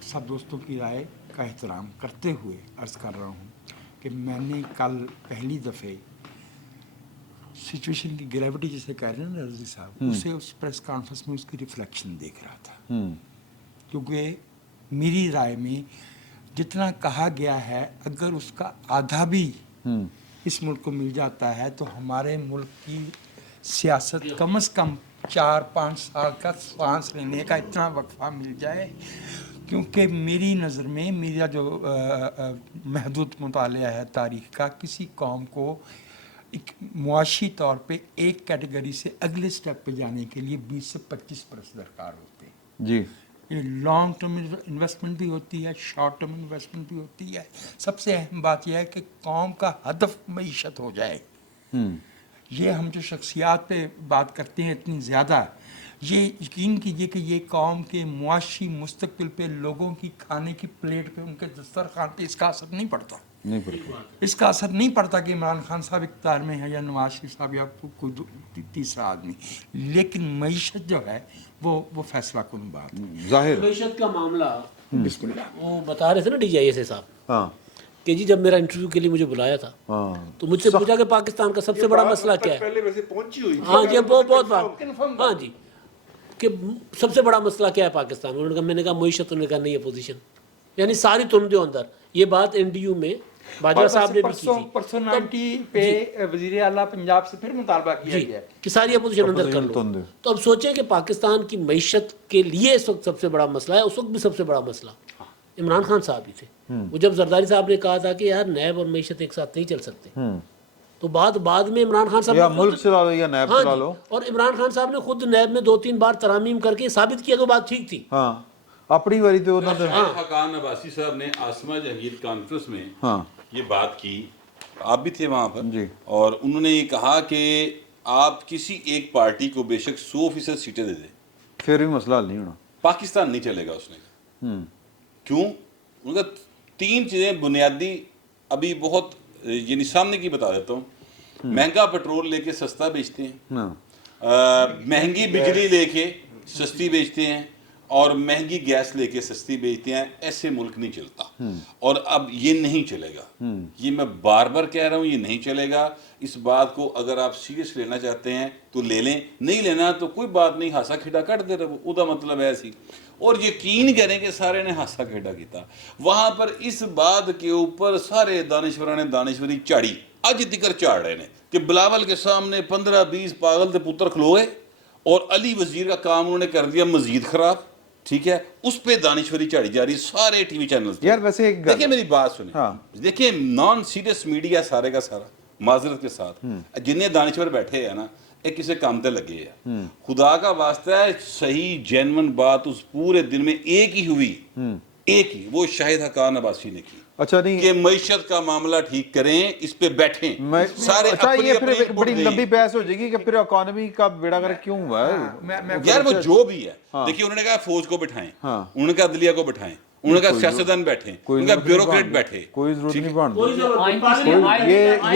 सब दोस्तों की राय का एहतराम करते हुए अर्ज़ कर रहा हूँ कि मैंने कल पहली दफ़े सिचुएशन की ग्रेविटी जिसे कह रहे हैं ना रज़ी साहब, उसे उस प्रेस कॉन्फ्रेंस में उसकी रिफ्लेक्शन देख रहा था, क्योंकि मेरी राय में जितना कहा गया है, अगर उसका आधा भी इस मुल्क को मिल जाता है तो हमारे मुल्क की सियासत कम से कम 4-5 साल का सांस लेने का इतना वक्फा मिल जाए, क्योंकि मेरी नज़र में मेरा जो महदूद मुतालिया है तारीख़ का, किसी कौम को एक मुआशी तौर पे एक कैटेगरी से अगले स्टेप पे जाने के लिए 20 से 25% दरकार होते हैं जी। ये लॉन्ग टर्म इन्वेस्टमेंट भी होती है, शॉर्ट टर्म इन्वेस्टमेंट भी होती है। सबसे अहम बात यह है कि कौम का हदफ मईशत हो जाए। ये हम जो शख्सियात पे बात करते हैं इतनी ज़्यादा, ये यकीन कीजिए कि ये कौम के मुआशी मुस्तकबिल पे, लोगों की खाने की प्लेट पे, उनके दस्तरखान पे इसका असर नहीं पड़ता। इसका असर नहीं पड़ता कि इमरान खान साहब इक़्तिदार में है या नवाज शरीफ साहब या कोई तीसरा आदमी, लेकिन मईशत जो है वो फैसला कुन बात है। जाहिर मईशत का मामला, बिस्मिल्लाह, वो बता रहे थे ना DISA साहब, हाँ कि जी जब मेरा इंटरव्यू के लिए मुझे बुलाया था, तो मुझसे पूछा कि पाकिस्तान का सबसे बड़ा मसला क्या है। पहले वैसे पहुंची हुई थी। हाँ जी, बहुत बात, हाँ जी, कि सबसे बड़ा मसला क्या है पाकिस्तान में। उन्होंने कहा, मैंने कहा मईशत, उन्होंने कहा नहीं अपोजिशन, यानी सारी तुम जो अंदर, ये बात NDU में बाजवा साहब ने भी की थी। पर्सनालिटी पे वज़ीर आला पंजाब से फिर मुतालबा किया गया कि सारी अपोजिशन अंदर कर लो। तो अब सोचें कि पाकिस्तान की मईशत के लिए इस वक्त सबसे बड़ा मसला है, उस वक्त भी सबसे बड़ा मसला इमरान खान साहब ही थे। वो जब जरदारी साहब ने कहा था कि यार नैब और मईशत एक साथ नहीं चल सकते, तो बाद में इमरान खान साहब या मुल्क चला लो या नैब चला लो, और इमरान खान साहब ने खुद नैब में 2-3 बार तरामीम करके साबित किया तो बात ठीक थी। हाँ अपनी बारी तो उन्होंने हकान अब्बासी साहब ने आसमा जहांगीर कॉन्फ्रेंस में ये बात की, आप भी थे वहाँ पर जी, और उन्होंने ये कहा कि आप किसी एक पार्टी को बेशक 100% सीटें दे दें, फिर भी मसला हल नहीं होना, पाकिस्तान नहीं चलेगा। उसने क्यों? उनका 3 चीज़ें बुनियादी अभी बहुत यानी सामने की बता देता हूँ। महंगा पेट्रोल लेके सस्ता बेचते हैं, महंगी बिजली लेके सस्ती बेचते हैं, और महंगी गैस लेके सस्ती बेचते हैं। ऐसे मुल्क नहीं चलता, और अब ये नहीं चलेगा। ये मैं बार बार कह रहा हूँ, ये नहीं चलेगा। इस बात को अगर आप सीरियस लेना चाहते हैं तो ले लें, नहीं लेना तो कोई बात नहीं, हासा खेड़ा कट दे रहे, वो मतलब है ऐसी। और यकीन करें कि सारे ने हासा खेड़ा किया वहाँ पर। इस बात के ऊपर सारे दानिशवरां ने दानिशवरी झाड़ी, अज तिकर झाड़ रहे हैं कि बिलावल के सामने 15-20 पागल के पुत्र खलोए اور علی وزیر کا کام انہوں نے کر دیا مزید خراب. ٹھیک ہے, اس پہ دانشوری چاڑی جا رہی سارے ٹی وی چینلز. یار ویسے ایک دیکھیں میری بات سنیں, دیکھیں نان سیریس میڈیا سارے کا سارا معذرت کے ساتھ جتنے دانشور بیٹھے ہیں نا, ایک کسی کام تے لگے ہیں. خدا کا واسطہ ہے, صحیح جینون بات اس پورے دن میں ایک ہی ہوئی, ایک ہی, وہ شاہد حقان عباسی نے کی. اچھا نہیں کہ معیشت کا معاملہ ٹھیک کریں, اس پہ بیٹھیں سارے. اچھا یہ پھر بڑی لمبی بحث ہو جائے گی کہ پھر اکانومی کا بیڑا گرک کیوں ہوا ہے. یار وہ جو بھی ہے, دیکھیے انہوں نے کہا فوج کو بٹھائیں, انہوں نے کہا عدلیہ کو بٹھائیں, انہوں نے کہا سیاستدان بیٹھیں, انہوں نے کہا بیوروکریٹ بیٹھے. کوئی ضرورت نہیں بانٹنے,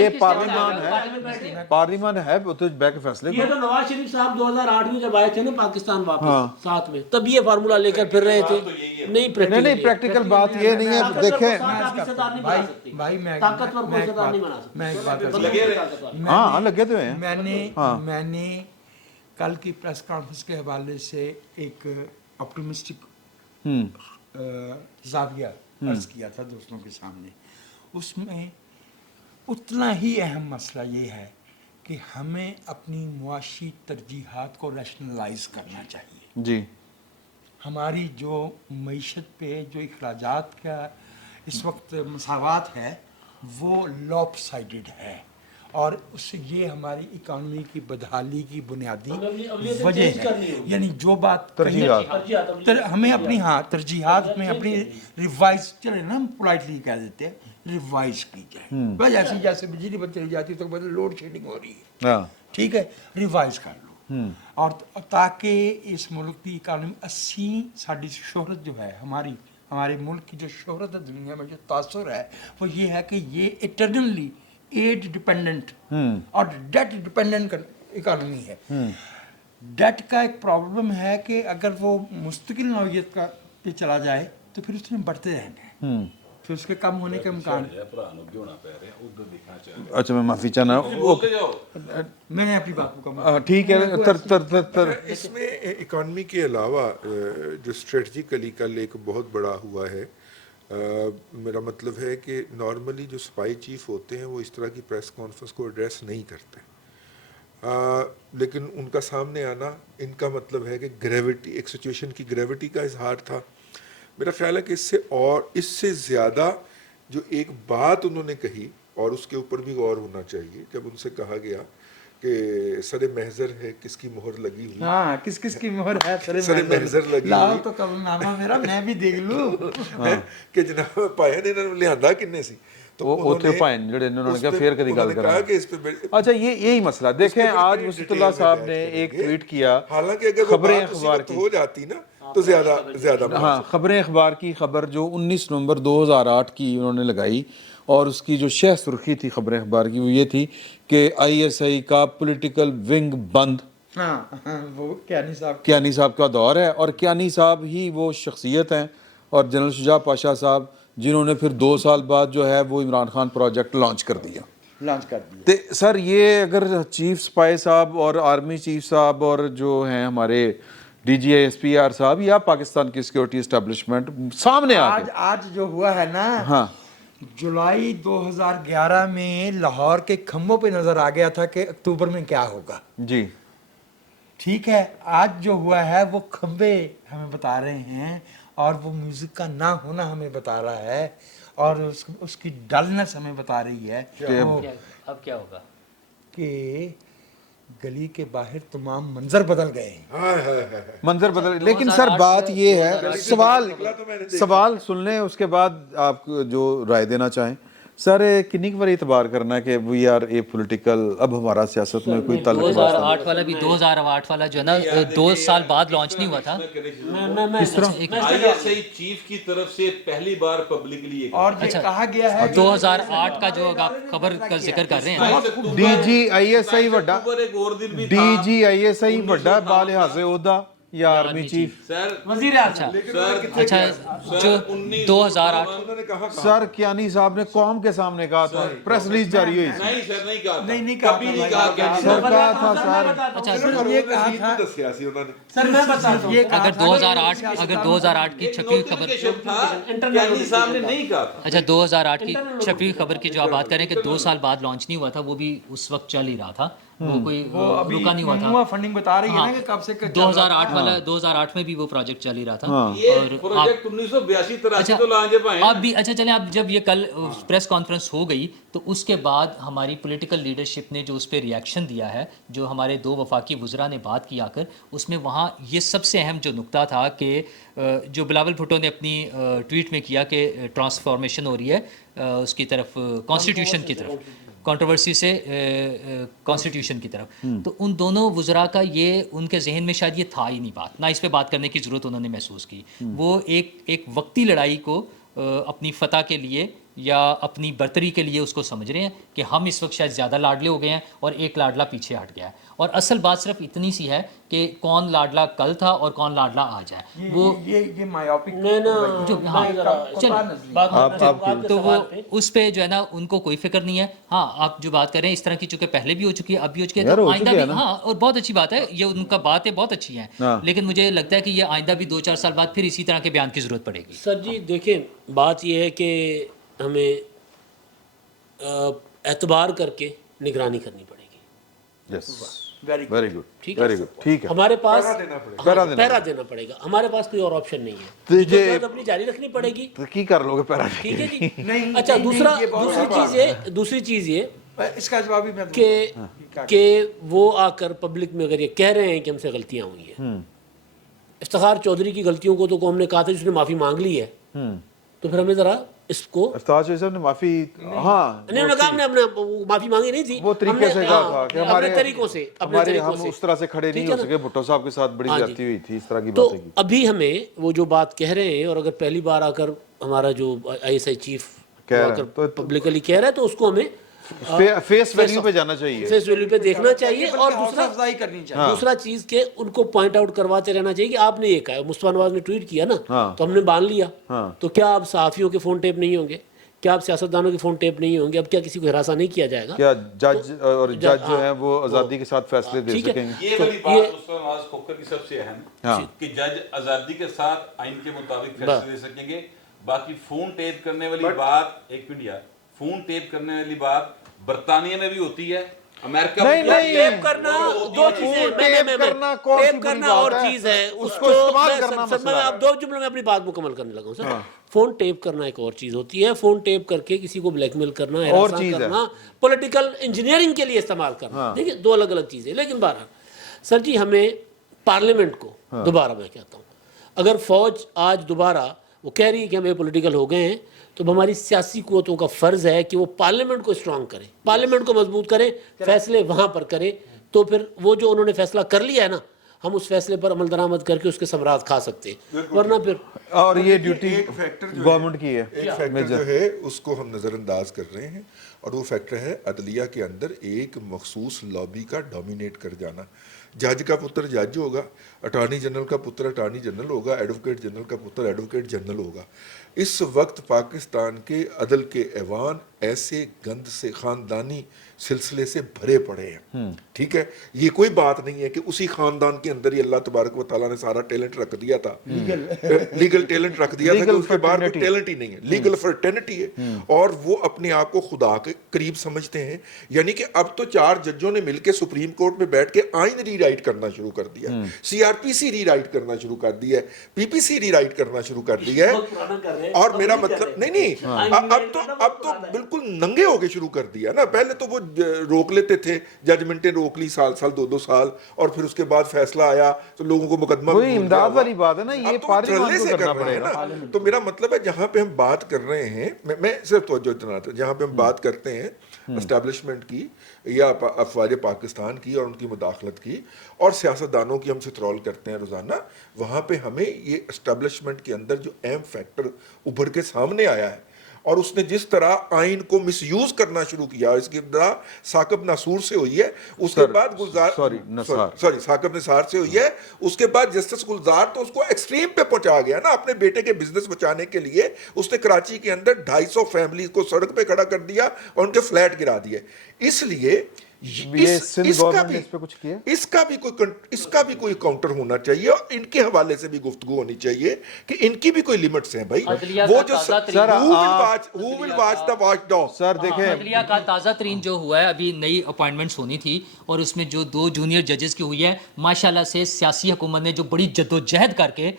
یہ پارلیمان ہے, پارلیمان ہے وہ تو بیک فیصلے. یہ تو نواز شریف صاحب 2008 میں جب آئے تھے نا پاکستان واپس ساتھ میں, تب یہ فارمولا لے کر پھر رہے تھے. نہیں پریکٹیکل بات یہ نہیں ہے. دیکھیں بھائی طاقتور کوئی صدر نہیں بنا سکتا. میں ایک بات ہاں لگے تو ہیں. میں نے کل کی پریس کانفرنس کے حوالے سے ایک آپٹیمسٹک زاویہ عرض کیا تھا دوستوں کے سامنے. اس میں اتنا ہی اہم مسئلہ یہ ہے کہ ہمیں اپنی معاشی ترجیحات کو ریشنلائز کرنا چاہیے. جی ہماری جو معیشت پہ جو اخراجات کا اس وقت مساوات ہے وہ لاپ سائڈڈ ہے, اور اس سے یہ ہماری اکانومی کی بدحالی کی بنیادی وجہ ہے. یعنی جو بات ترجیحات ہمیں اپنی ترجیحات میں اپنی ریوائز, چلے نا ہم پولائٹلی کہہ دیتے ہیں, ریوائز کی جائے. جیسے جیسے بجلی بند چلی جاتی ہے تو لوڈ شیڈنگ ہو رہی ہے, ٹھیک ہے, ریوائز کر لو. اور تاکہ اس ملک کی اکانومی ساری شہرت جو ہے, ہمارے ملک کی جو شہرت ہے دنیا میں, جو تاثر ہے وہ یہ ہے کہ یہ ایٹرنلی ایڈ ڈپینڈنٹ اور ڈیٹ ڈپینڈنٹ اکانومی ہے. ڈیٹ کا ایک پرابلم ہے کہ اگر وہ مستقل نوعیت کا پہ چلا جائے تو پھر اس میں بڑھتے رہنا ہے, پھر اس کے کم ہونے کے امکان. اچھا میں معافی چاہنا, میں نے اپنی بات کو ٹھیک ہے. اس میں اکانومی کے علاوہ جو اسٹریٹجیکلی کل ایک بہت بڑا ہوا ہے, میرا مطلب ہے کہ نارملی جو سپائی چیف ہوتے ہیں وہ اس طرح کی پریس کانفرنس کو ایڈریس نہیں کرتے, لیکن ان کا سامنے آنا ان کا مطلب ہے کہ گریوٹی, ایک سچویشن کی گریوٹی کا اظہار تھا. میرا خیال ہے کہ اس سے زیادہ جو ایک بات انہوں نے کہی, اور اس کے اوپر بھی غور ہونا چاہیے, جب ان سے کہا گیا کہ سر محضر ہے کس کی مہر لگی ہوئی. ہاں کس کی مہر ہے سر محضر لگی لاؤ تو قبول نامہ میرا میں بھی دیکھ لوں کہ جناب پایا نے انہوں نے لیا کنے سی وہ اوتھے پائن جڑے انہوں نے کہا پھر کدی گل کرا. اچھا یہی مسئلہ دیکھیں, آج وسط اللہ صاحب نے ایک ٹویٹ کیا, حالانکہ اگر خبریں اخبار کی ہو جاتی نا تو زیادہ ہاں خبریں اخبار کی خبر جو 19 نومبر 2008 کی انہوں نے لگائی, اور اس کی جو شہ سرخی تھی خبریں اخبار کی وہ یہ تھی کہ ISI کا پولیٹیکل ونگ بند. وہ کیانی صاحب کا دور ہے, اور کیانی صاحب ہی وہ شخصیت ہیں, اور جنرل شجاع پاشا صاحب جنہوں نے پھر 2 سال بعد جو ہے وہ عمران خان پروجیکٹ لانچ کر دیا. تے سر یہ اگر چیف سپائی صاحب اور آرمی چیف صاحب اور جو ہیں ہمارے DGSPR صاحب یا پاکستان کی سیکورٹی اسٹیبلشمنٹ سامنے آج جو ہوا ہے نا, جولائی 2011 میں لاہور کے کھمبوں پہ نظر آ گیا تھا کہ اکتوبر میں کیا ہوگا. جی ٹھیک ہے, آج جو ہوا ہے وہ کھمبے ہمیں بتا رہے ہیں, اور وہ میوزک کا نہ ہونا ہمیں بتا رہا ہے, اور اس کی ڈلنس ہمیں بتا رہی ہے. اب کیا ہوگا کہ گلی کے باہر تمام منظر بدل گئے ہیں. لیکن سر بات یہ ہے, سوال سن لیں اس کے بعد آپ جو رائے دینا چاہیں. سر کنی بار اعتبار کرنا ہے کہ وی آر اے پولیٹیکل, اب ہمارا سیاست میں کوئی تعلق 2008 والا بھی 2008 والا جو ہے نا 2 سال بعد لانچ نہیں ہوا تھا. کس طرح ISI چیف کی طرف سے پہلی بار پبلکلی اور یہ کہا گیا ہے 2008 کا جو آپ خبر کا ذکر کر رہے ہیں, DGISI وڈا DGISI وڈا بالحاظ عہدہ یا آرمی چیف وزیر اعظم. اچھا جو 2008 سر کیانی صاحب نے قوم کے سامنے کہا تھا, پریس ریلیز جاری ہوئی. نہیں سر نہیں کہا, نہیں کہا سر کہا تھا سر, یہ کہا تھا سر میں بتا دوں, اگر 2008 کی چھپی خبر, صاحب نے نہیں کہا. اچھا 2008 کی چھپی خبر کی جو آپ بات کریں کہ 2 سال بعد لانچ نہیں ہوا تھا, وہ بھی اس وقت چل ہی رہا تھا. वो कोई रुका नहीं हुआ था। ममनुआ फंडिंग बता रही है ना कि कब से 2008 वाला 2008 में भी वो प्रोजेक्ट चल ही रहा था। ये और प्रोजेक्ट 1982-83 तो लांजे पाए अब भी अच्छा चलें, अब जब ये कल प्रेस कॉन्फ्रेंस हो गई तो उसके बाद हमारी पॉलिटिकल लीडरशिप ने जो उस पर रिएक्शन दिया है, जो हमारे 2 वफाकी वज़रा ने बात की आकर, उसमें वहाँ ये सबसे अहम जो नुक्ता था कि जो बिलावल भुट्टो ने अपनी ट्वीट में किया कि ट्रांसफॉर्मेशन हो रही है उसकी तरफ, कॉन्स्टिट्यूशन की तरफ, कंट्रोवर्सी से कॉन्स्टिट्यूशन की तरफ। तो उन दोनों वज़रा का ये उनके जहन में शायद ये था ही नहीं बात, ना इस पे बात करने की ज़रूरत उन्होंने महसूस की। वो एक वक्ती लड़ाई को अपनी फतह के लिए या अपनी बर्तरी के लिए उसको समझ रहे हैं कि हम इस वक्त शायद ज़्यादा लाडले हो गए हैं और एक लाडला पीछे हट गया है। और असल बात सिर्फ इतनी सी है कि कौन लाडला कल था और कौन लाडला आज है। वो ये मायोपिक जो तो वो उस पे जो है ना उनको कोई फिक्र नहीं है। हाँ, आप जो बात कर रहे हैं इस तरह की, चूंकि पहले भी हो चुकी है, अब भी हो चुकी है, तो आइंदा भी, हाँ, और बहुत अच्छी बात है, ये उनका बातें बहुत अच्छी हैं, लेकिन मुझे लगता है कि ये आइंदा भी 2-4 साल बाद फिर इसी तरह के बयान की जरूरत पड़ेगी। सर जी देखें, बात ये है कि हमें एतबार करके निगरानी करनी पड़ेगी। यस, वेरी वेरी गुड, ठीक है, वेरी गुड, ठीक है। हमारे पास पहरा देना पड़ेगा, हमारे पास कोई और ऑप्शन नहीं है, तो ये जद्दोजहद अपनी जारी रखनी पड़ेगी। तो की कर लोगे पहरा? ठीक है जी। नहीं, अच्छा, नहीं, दूसरी चीज़ ये इसका जवाब भी मैं कि वो आकर पब्लिक में अगर ये कह रहे हैं कि हमसे गलतियां हुई है, इफ्तिखार चौधरी की गलतियों को तो कौम ने कहा था जिसने माफ़ी मांग ली है, तो फिर हमें ज़रा इसको, इफ्तिखार चौधरी साहब ने माफ़ी, हाँ, नहीं उन्होंने कहा हमने माफ़ी मांगी नहीं थी, वो तरीके से कहा था कि अपने तरीकों से, हम उस तरह से खड़े नहीं हो सके, भुट्टो साहब के साथ बड़ी ज्यादती हुई थी, इस तरह की तो बातें की। अभी हमें वो जो बात कह रहे हैं, और अगर पहली बार आकर हमारा जो ISI चीफ कह रहा है, आकर पब्लिकली कह रहा है, तो उसको हमें फेस वैल्यू पे जाना चाहिए, फेस वैल्यू पे देखना चाहिए। और हौसला अफजाई करनी चाहिए। दूसरा चीज के उनको पॉइंट आउट करवाते रहना चाहिए कि आपने ये कहा, मुस्तफा नवाज ने ट्वीट किया ना, तो हमने मान लिया, तो क्या अब सहाफियों के फोन टेप नहीं होंगे? क्या अब सियासतदानों के फोन टेप नहीं होंगे? अब क्या किसी को हिरासा नहीं किया जाएगा? क्या जज और जज जो है वो आज़ादी के साथ फैसले दे सकेंगे? ये वाली बात मुस्तफा नवाज खोखर की सबसे अहम कि जज आज़ादी के साथ आइन के मुताबिक फैसले दे सकेंगे। बाकी फोन टेप करने वाली बात, एक मिनट यार, फोन टेप करने वाली बात बरतानिया में भी होती है, अमेरिका में भी होती है। टेप करना दो चीजें, टेप करना और चीज है, उसको इस्तेमाल करना। मैं आप 2 जुमलों में अपनी बात मुकम्मल करने लगा हूं सर। फोन टेप करना एक और चीज होती है, फोन टेप करके किसी को ब्लैकमेल करना, और हिरासा चीज करना, पॉलिटिकल इंजीनियरिंग के लिए इस्तेमाल करना, देखिए 2 अलग अलग चीजें। लेकिन बहरहाल सर जी, हमें पार्लियामेंट को दोबारा, मैं कहता हूँ, अगर फौज आज दोबारा वो कह रही है कि हमें पॉलिटिकल हो गए हैं, तो हमारी सियासी कुव्वतों का फ़र्ज़ है कि वो पार्लियामेंट को स्ट्रांग करें, पार्लियामेंट को मजबूत करें, फैसले वहाँ पर करें, तो फिर वो जो उन्होंने फैसला कर लिया है ना, हम उस फैसले पर अमल दरामद करके उसके समरात खा सकते हैं, वरना फिर। और ये ड्यूटी एक फैक्टर जो गवर्नमेंट की है, एक फैक्टर जो है उसको हम नज़रअंदाज कर रहे हैं, और वो फैक्टर है अदलिया के अंदर एक मखसूस लॉबी का डोमिनेट कर जाना। जज का पुत्र जज होगा, अटॉर्नी जनरल का पुत्र अटॉर्नी जनरल होगा, एडवोकेट जनरल का पुत्र एडवोकेट जनरल होगा। इस वक्त पाकिस्तान के अदल के ऐवान ऐसे गंद से, ख़ानदानी सिलसिले से भरे पड़े हैं। ठीक है, ये कोई बात नहीं है कि उसी ख़ानदान के अंदर ही अल्लाह तबारक व तआला ने सारा टैलेंट रख दिया था, लीगल टैलेंट रख दिया था कि उसके बाद कोई टैलेंट ही नहीं है, लीगल फर्टर्निटी है, और वो अपने आप को खुदा के करीब समझते हैं। यानी कि अब तो 4 जजों ने मिलकर सुप्रीम कोर्ट में बैठ के आइन रीराइट करना शुरू कर दिया, CRPC रीराइट करना शुरू कर दिया है, PPC रीराइट करना शुरू कर दिया है। और मेरा मतलब नहीं, अब तो बिल्कुल नंगे होके शुरू कर दिया ना। पहले तो वो रोक लेते थे, जजमेंटें रोक ली साल 2 साल, और फिर उसके बाद फैसला आया तो लोगों को मुकदमा, वही इमदाद वाली बात है ना, ये पार्लियामेंट को करना पड़ेगा ना। तो मेरा मतलब है जहां पे हम बात कर रहे हैं, मैं सिर्फ तवज्जो देना था, जहां पे हम बात करते हैं एस्टैब्लिशमेंट की या अफवाज पाकिस्तान की और उनकी मुदाखलत की और सियासतदानों की हम सितरौल करते हैं रोज़ाना, वहाँ पे हमें ये एस्टैब्लिशमेंट के अंदर जो अहम फैक्टर उभर के सामने आया है और उसने जिस तरह आइन को मिसयूज करना शुरू किया, इसकी इब्तदा साकिब नासूर से हुई है, उसके बाद गुलजार साकिब निसार से हुई है, उसके बाद जस्टिस गुलजार तो उसको एक्सट्रीम पे पहुंचा गया ना। अपने बेटे के बिजनेस बचाने के लिए उसने कराची के अंदर 250 फैमिली को सड़क पे खड़ा कर दिया और उनके फ्लैट गिरा दिए। इसलिए ये सिंध गवर्नमेंट ने इस पे कुछ किया? इसका भी कोई काउंटर होना चाहिए और इनके हवाले से भी गुफ्तगू होनी चाहिए कि इनकी भी कोई लिमिट्स हैं भाई। अदलिया वो का जो ताज़ा तरीन- sir, who will watch the watchdog? Sir देखें, अदलिया का ताज़ा तरीन जो हुआ है, अभी नई अपॉइंटमेंट्स होनी थी और उसमें जो 2 जूनियर जजेस की हुई है, माशाल्लाह से सियासी हुकूमत ने जो बड़ी जद्दोजहद करके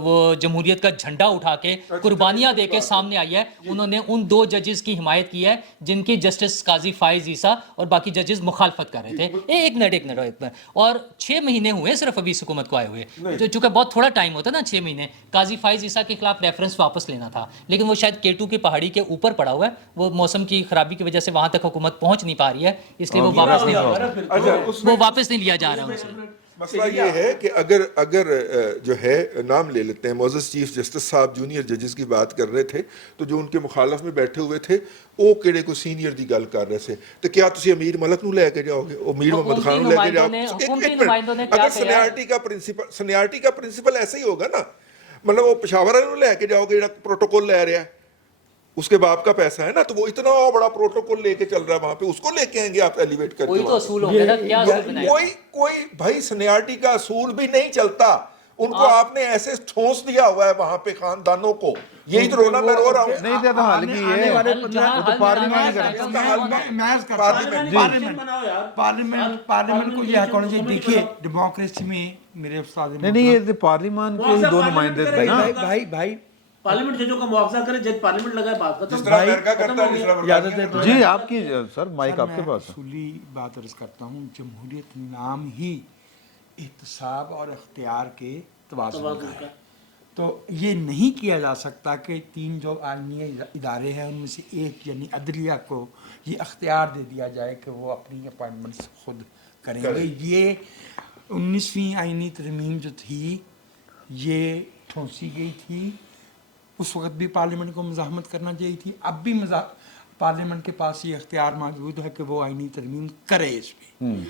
वो जमहूरियत का झंडा उठा के कुर्बानियाँ दे के सामने आई है, उन्होंने उन 2 जजेस की हिमायत की है जिनकी जस्टिस काजी फाइज ईसा और बाकी जजेस मुखालफत कर रहे थे। एक मिनट और 6 महीने हुए सिर्फ अभी इस हुकूमत को आए हुए, तो चूंकि बहुत थोड़ा टाइम होता है ना 6 महीने, काजी फाइज ईसा के खिलाफ रेफरेंस वापस लेना था, लेकिन वो शायद K2 की पहाड़ी के ऊपर पड़ा हुआ है, वो मौसम की खराबी की वजह से वहां तक हुकूमत पहुंच नहीं पा रही है, इसलिए वो वापस नहीं लिया जा रहा है उनसे। मसला ये है कि अगर जो है नाम ले लेते हैं, मोअज़्ज़ज़ चीफ जस्टिस साहब जूनियर जजेस की बात कर रहे थे, तो जो उनके मुखालफ में बैठे हुए थे वो किहड़े को सीनियर की गल कर रहे थे, तो क्या तुसी अमीर मलक नूं लैके जाओगे, अमीर मोहम्मद खान नूं लैके जाओगे? अगर सीनियरिटी का प्रिंसिपल ऐसा ही होगा ना, मतलब वो पेशावर वाले नूं लैके जाओगे जिहड़ा प्रोटोकॉल लै रहा है, उसके बाप का पैसा है ना, तो वो इतना बड़ा प्रोटोकॉल लेके चल रहा है वहां पे, उसको लेके आएंगे आप एलिवेट करके? कोई तो असूल होंगे ना, क्या असूल बनाएंगे? कोई भाई सीनियरिटी का असूल भी नहीं चलता, उनको आपने ऐसे ठोंस दिया हुआ है वहां पे खानदानों को, यही तो रोना मैं रो रहा हूँ। नहीं दिया तो हाल की है, वो तो पार्लियामेंट पार्लियामेंट को यह कहना चाहिए, देखिए डेमोक्रेसी में मेरे उस्ताद नहीं ये पार्लियामेंट के ही 2 नुमाइंदे थे ना। भाई पार्लियामेंट जजों का मुआवजा करे, जज पार्लियामेंट लगाए, बात खत्म। जिस तरह अमेरिका करता है, जिस तरह इजाजत है तो जी आपकी सर माइक आपके पास है। असूली बात अर्ज करता हूँ, जमहूरियत नाम ही एहतसाब और इख्तियार के तवाज़ुन का है, तो ये नहीं किया जा सकता कि 3 जो आलमी इदारे हैं उनमें से एक यानी अदलिया को ये अख्तियार दे दिया जाए कि वो अपनी अपॉइंटमेंट्स खुद करेंगे। ये 19वीं आईनी तरमीम जो थी ये ठोंसी गई थी, उस वक्त भी पार्लियामेंट को मज़ाहमत करना चाहिए थी, अब भी पार्लियामेंट के पास ये इख्तियार मौजूद है कि वो आईनी तरमीम करे इस पर।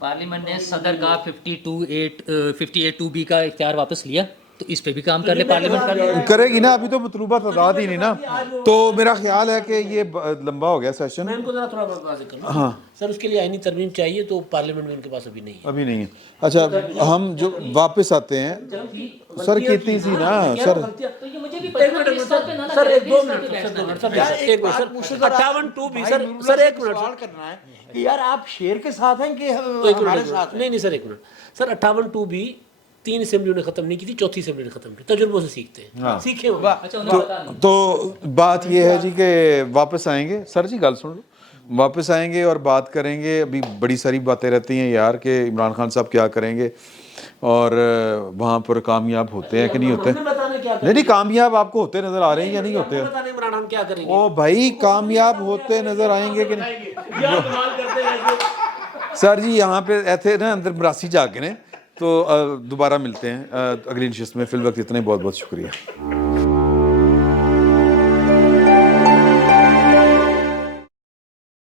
पार्लियामेंट ने सदर का 58(2)B का इख्तियार वापस लिया, तो इस पे भी काम कर ले पार्लियामेंट कर ले। करेगी ना, अभी तो मतलूबा तादाद ही नहीं ना, तो मेरा ख्याल है कि ये लंबा हो गया सेशन। मैं इनको जरा थोड़ा वाज़ेह करना। हाँ सर, उसके लिए आईनी तरमीम चाहिए, तो पार्लियामेंट में इनके पास अभी नहीं है। अभी नहीं है। अच्छा हम जो वापस आते हैं सर, कितनी सी ना सर, तो ये मुझे भी सर एक 2 मिनट एक मिनट सर 58(2)B सर एक मिनट सवाल करना है कि यार आप शेर के साथ हैं कि हमारे साथ हैं? नहीं सर एक मिनट सर 58(2)B 3 असेंबलियों ने खत्म नहीं की थी, 4थी असेंबली ने खत्म की। तजुर्बों से सीखते हैं, सीखे वो। तो बात ये है जी कि वापस आएंगे सर जी, गल सुन लो, वापस आएंगे और बात करेंगे। अभी बड़ी सारी बातें रहती हैं यार कि इमरान खान साहब क्या करेंगे और वहाँ पर कामयाब होते हैं कि नहीं होते। नहीं कामयाब आपको होते नजर आ रहे हैं या नहीं होते? इमरान खान क्या करेंगे? ओ भाई कामयाब होते नजर आएंगे कि नहीं? सर जी यहाँ पे ऐसे ना अंदर मरासी जाके ने, तो दोबारा मिलते हैं अगली नशिस्त में। फिल वक्त इतना ही, बहुत बहुत शुक्रिया।